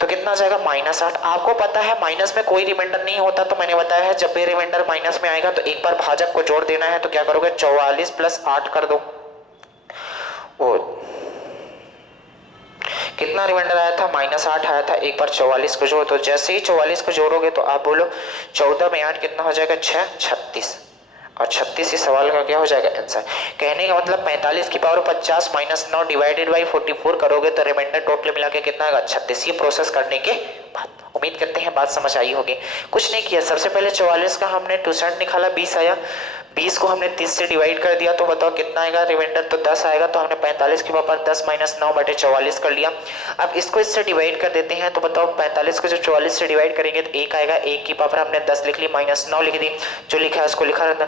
तो कितना आ जाएगा -8। आपको पता है माइनस में कोई रिमाइंडर नहीं होता, तो मैंने बताया है जब भी रिमाइंडर माइनस में आएगा तो एक बार भाजक को जोड़ देना है। तो क्या करोगे 44 प्लस 8 कर दो। वो कितना रिमाइंडर आया था -8 आया था, एक बार 44 को जोड़। तो जैसे ही 44 को जोड़ोगे तो आप बोलो 14 में 8 कितना हो जाएगा 6, 36। और 36 इस सवाल का क्या हो जाएगा आंसर। कहने का मतलब 45 की पावर 50 माइनस 9 डिवाइडेड बाई 44 करोगे तो रिमाइंडर टोटल मिला के कितना आएगा 36। ये प्रोसेस करने के बाद उम्मीद करते हैं बात समझ आई होगी। कुछ नहीं किया, सबसे पहले 44 का हमने टूसेंट निकाला 20 आया, 20 को हमने 30 से डिवाइड कर दिया तो बताओ कितना आएगा रिमाइंडर, तो 10 आएगा। तो हमने 45 की पावर 10 माइनस 9 बटे 44 कर लिया। अब इसको इससे डिवाइड कर देते हैं तो बताओ 45 को जो 44 से डिवाइड करेंगे तो 1 आएगा, 1 की पावर हमने 10 लिख ली माइनस 9 लिख दी, जो लिखा है उसको लिखा रहता।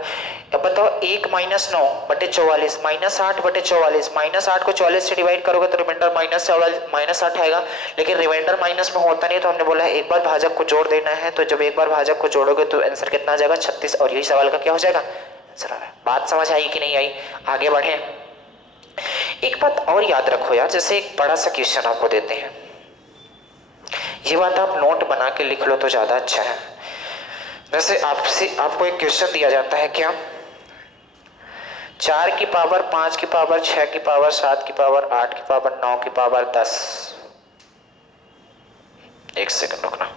अब बताओ 1 माइनस 9 बटे 44 -8 बटे 44, -8 को 44 से डिवाइड करोगे तो रिमाइंडर -8 आएगा। लेकिन रिमाइंडर माइनस में होता नहीं तो हमने बोला है एक बार भाजक को जोड़ देना है। तो जब एक बार भाजक को जोड़ोगे तो आंसर कितना आ जाएगा 36। और यही सवाल का क्या हो जाएगा आंसर आ रहा है। बात समझ आई कि नहीं आई, आगे बढ़े। एक बात और याद रखो यार, जैसे एक बड़ा सा क्वेश्चन आपको देते हैं, ये बात आप नोट बना के लिख लो तो ज्यादा अच्छा है। जैसे आपको एक क्वेश्चन दिया जाता है क्या, 4 की पावर 5 की पावर 6 की पावर 7 की पावर 8 की पावर 9 की पावर 10। एक सेकंड रुकना।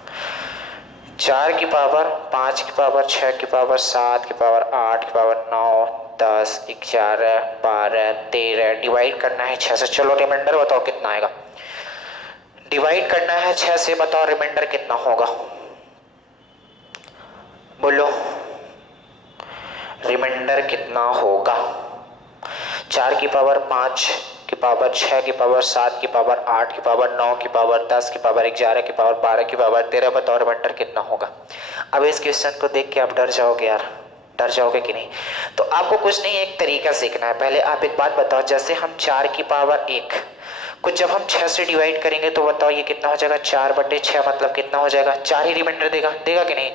4 की पावर 5 की पावर 6 की पावर 7 की पावर 8 की पावर 9 10 11 12 13 डिवाइड करना है 6 से। चलो रिमाइंडर बताओ कितना आएगा, डिवाइड करना है 6 से, बताओ रिमाइंडर कितना होगा, बोलो रिमाइंडर कितना होगा। 4 की पावर 5 की पावर 6 की पावर 7 की पावर 8 की पावर 9 की पावर 10 की पावर 11 की पावर 12 की पावर 13, बताओ रिमाइंडर कितना होगा। अब इस क्वेश्चन को देख के आप डर जाओगे यार, डर जाओगे कि नहीं। तो आपको कुछ नहीं, एक तरीका सीखना है। पहले आप एक बात बताओ, जैसे हम 4 की पावर 1 को जब हम 6 से डिवाइड करेंगे तो बताओ ये कितना हो जाएगा 4 बटे 6, मतलब कितना हो जाएगा 4 ही रिमाइंडर देगा, देगा कि नहीं।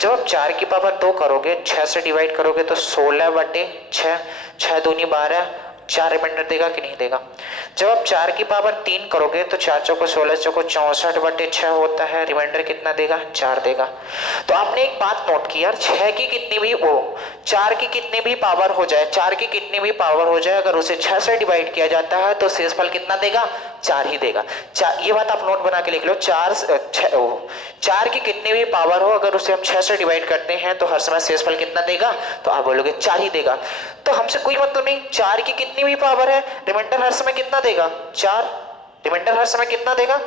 जब आप 4 की पावर 2 करोगे 6 से डिवाइड करोगे तो 16 बटे 6, 6 दूनी 12, 4 रिमाइंडर देगा कि नहीं देगा। जब आप 4 की पावर 3 करोगे तो 4 चौको 16 चौको 64 बटे 6 होता है, रिमाइंडर कितना देगा 4 देगा। तो आपने एक बात नोट की यार, 6 की कितनी भी 4 की कितनी भी पावर हो जाए, 4 की कितनी भी पावर हो जाए, अगर उसे 6 से डिवाइड किया जाता है तो शेषफल कितना देगा 4 ही देगा। ये बात आप नोट बना के लिख लो। 4 की कितनी भी पावर हो, अगर उसे हम 6 से डिवाइड करते हैं तो हर समय शेषफल कितना देगा, तो आप बोलोगे 4 ही देगा। तो हमसे कोई मतलब नहीं, 4 की कितनी भी पावर है, रिमाइंडर हर समय कितना देगा 4, रिमाइंडर हर समय कितना देगा,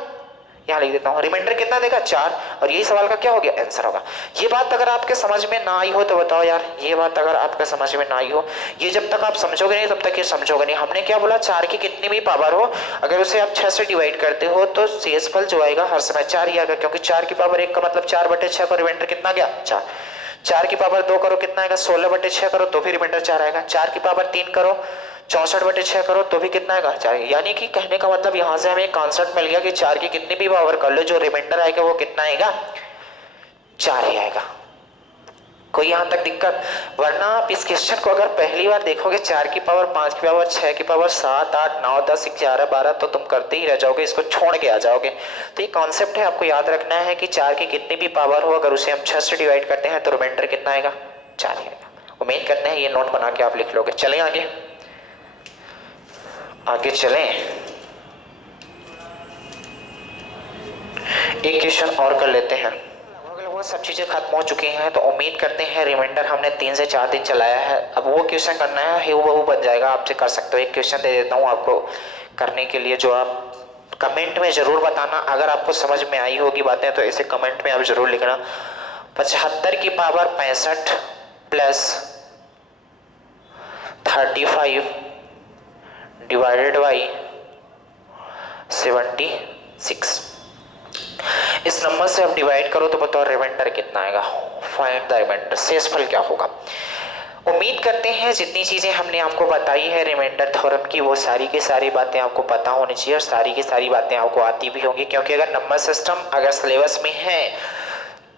यहाँ लिख देता हूँ, रिमाइंडर कितना देगा 4। और यही सवाल का क्या हो गया आंसर होगा। ये बात अगर आपके समझ में ना आई हो तो बताओ यार, ये बात अगर आपके समझ में ना आई हो, ये जब तक आप समझोगे नहीं तब तक ये समझोगे नहीं। हमने क्या बोला, 4 की कितनी भी पावर हो, अगर उसे आप 6 से डिवाइड करते हो तो शेषफल जो आएगा हर समय 4 ही आएगा, क्योंकि 4 की पावर 1 का मतलब 4 बटे 6 का रिमाइंडर कितना गया 4। 4 की पावर 2 करो कितना आएगा 16/6 करो तो भी रिमाइंडर 4 आएगा। 4 की पावर 3 करो 64/6 करो तो भी कितना आएगा 4। यानी कि कहने का मतलब यहाँ से हमें एक कॉन्सेप्ट मिल गया कि 4 की कितनी भी पावर कर लो जो रिमाइंडर आएगा वो कितना आएगा 4 ही आएगा। कोई यहां तक दिक्कत? वरना आप इस क्वेश्चन को अगर पहली बार देखोगे 4 की पावर 5 की पावर 6 की पावर 7 8 9 10 11 12 तो तुम करते ही रह जाओगे, इसको छोड़ के आ जाओगे। तो ये कॉन्सेप्ट है, आपको याद रखना है कि 4 की कितनी भी पावर हो अगर उसे हम 6 से डिवाइड करते हैं तो रिमाइंडर कितना आएगा 4 ही आएगा। उम्मीद करते हैं ये नोट बना के आप लिख लोगे। चलें आगे, आगे चलें। एक क्वेश्चन और कर लेते हैं। वो सब चीज़ें खत्म हो चुकी हैं तो उम्मीद करते हैं रिमाइंडर हमने 3 से 4 दिन चलाया है। अब वो क्वेश्चन करना है वो बन जाएगा, आपसे कर सकते हो। एक क्वेश्चन दे देता हूँ आपको करने के लिए, जो आप कमेंट में ज़रूर बताना। अगर आपको समझ में आई होगी बातें तो इसे कमेंट में आप ज़रूर लिखना। 75 की पावर 65 प्लस 35 डिवाइडेड बाई 76, इस नंबर से आप डिवाइड करो तो बताओ रिमाइंडर कितना आएगा। फाइंड द रिमाइंडर, शेषफल क्या होगा। उम्मीद करते हैं जितनी चीजें हमने आपको बताई है रिमाइंडर थ्योरम की वो सारी की सारी बातें आपको पता होनी चाहिए और सारी की सारी बातें आपको आती भी होंगी, क्योंकि अगर नंबर सिस्टम अगर सिलेबस में है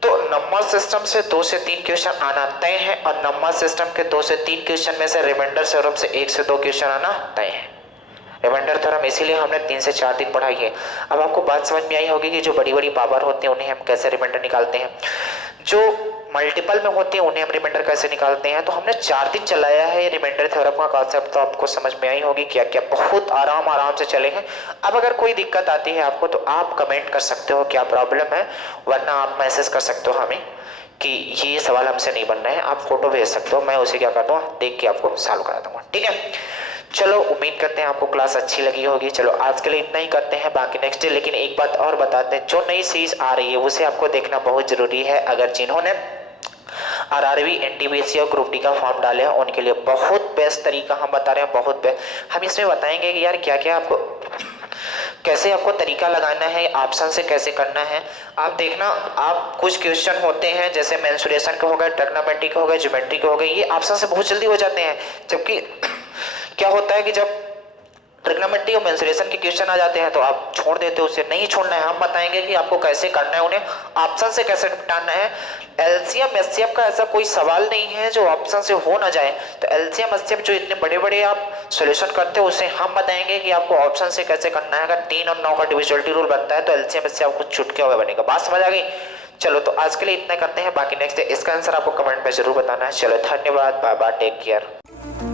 तो नंबर सिस्टम से 2 से 3 क्वेश्चन आना तय है और नंबर सिस्टम के 2 से 3 क्वेश्चन में से रिमाइंडर थ्योरम से 1 से 2 क्वेश्चन आना तय है। रिमाइंडर थ्योरम इसीलिए हमने 3 से 4 दिन पढ़ाई है। अब आपको बात समझ में आई होगी कि जो बड़ी बड़ी पावर होते हैं उन्हें हम कैसे रिमाइंडर निकालते हैं, जो मल्टीपल में होते हैं उन्हें हम रिमाइंडर कैसे निकालते हैं। तो हमने 4 दिन चलाया है रिमाइंडर थ्योरम का कॉन्सेप्ट, तो आपको समझ में आई होगी क्या क्या, बहुत आराम से चले हैं। अब अगर कोई दिक्कत आती है आपको तो आप कमेंट कर सकते हो क्या प्रॉब्लम है, वरना आप मैसेज कर सकते हो हमें कि ये सवाल हमसे नहीं बन रहे हैं। आप फोटो भेज सकते हो, मैं उसे क्या करता हूँ देख के आपको सॉल्व करा दूंगा, ठीक है। चलो उम्मीद करते हैं आपको क्लास अच्छी लगी होगी। चलो आज के लिए इतना ही करते हैं, बाकी नेक्स्ट डे। लेकिन एक बात और बताते हैं, जो नई सीरीज आ रही है उसे आपको देखना बहुत जरूरी है। अगर जिन्होंने आरआरबी एनटीपीसी और ग्रुप डी का फॉर्म डाले हैं उनके लिए बहुत बेस्ट तरीका हम बता रहे हैं, बहुत बेस्ट। हम इसमें बताएंगे कि यार क्या क्या आपको कैसे आपको तरीका लगाना है, ऑप्शन से कैसे करना है। आप देखना, आप कुछ क्वेश्चन होते हैं जैसे मेंसुरेशन के हो गए, ट्रिग्नोमेट्री के हो गए, ज्योमेट्री के हो गए, ये ऑप्शन से बहुत जल्दी हो जाते हैं। जबकि क्या होता है कि जब ट्रिग्नोमेट्री और मेंसुरेशन के क्वेश्चन आ जाते हैं तो आप छोड़ देते हो, उसे नहीं छोड़ना है। हम बताएंगे कि आपको कैसे करना है, उन्हें ऑप्शन से कैसे निपटाना है। एलसीएम एचसीएफ का ऐसा कोई सवाल नहीं है जो ऑप्शन से हो ना जाए। तो एलसीएम एचसीएफ जो इतने बड़े बड़े आप सॉल्यूशन करते हो उसे हम बताएंगे कि आपको ऑप्शन से कैसे करना है। अगर 3 और 9 का डिविजिबिलिटी रूल बनता है तो एलसीएम एचसीएफ कुछ चुटके हुए बनेगा। बात समझ आ गई? चलो तो आज के लिए इतना करते हैं, बाकी नेक्स्ट डे इसका आंसर आपको कमेंट में जरूर बताना है। चलो धन्यवाद, बाय बाय, टेक केयर।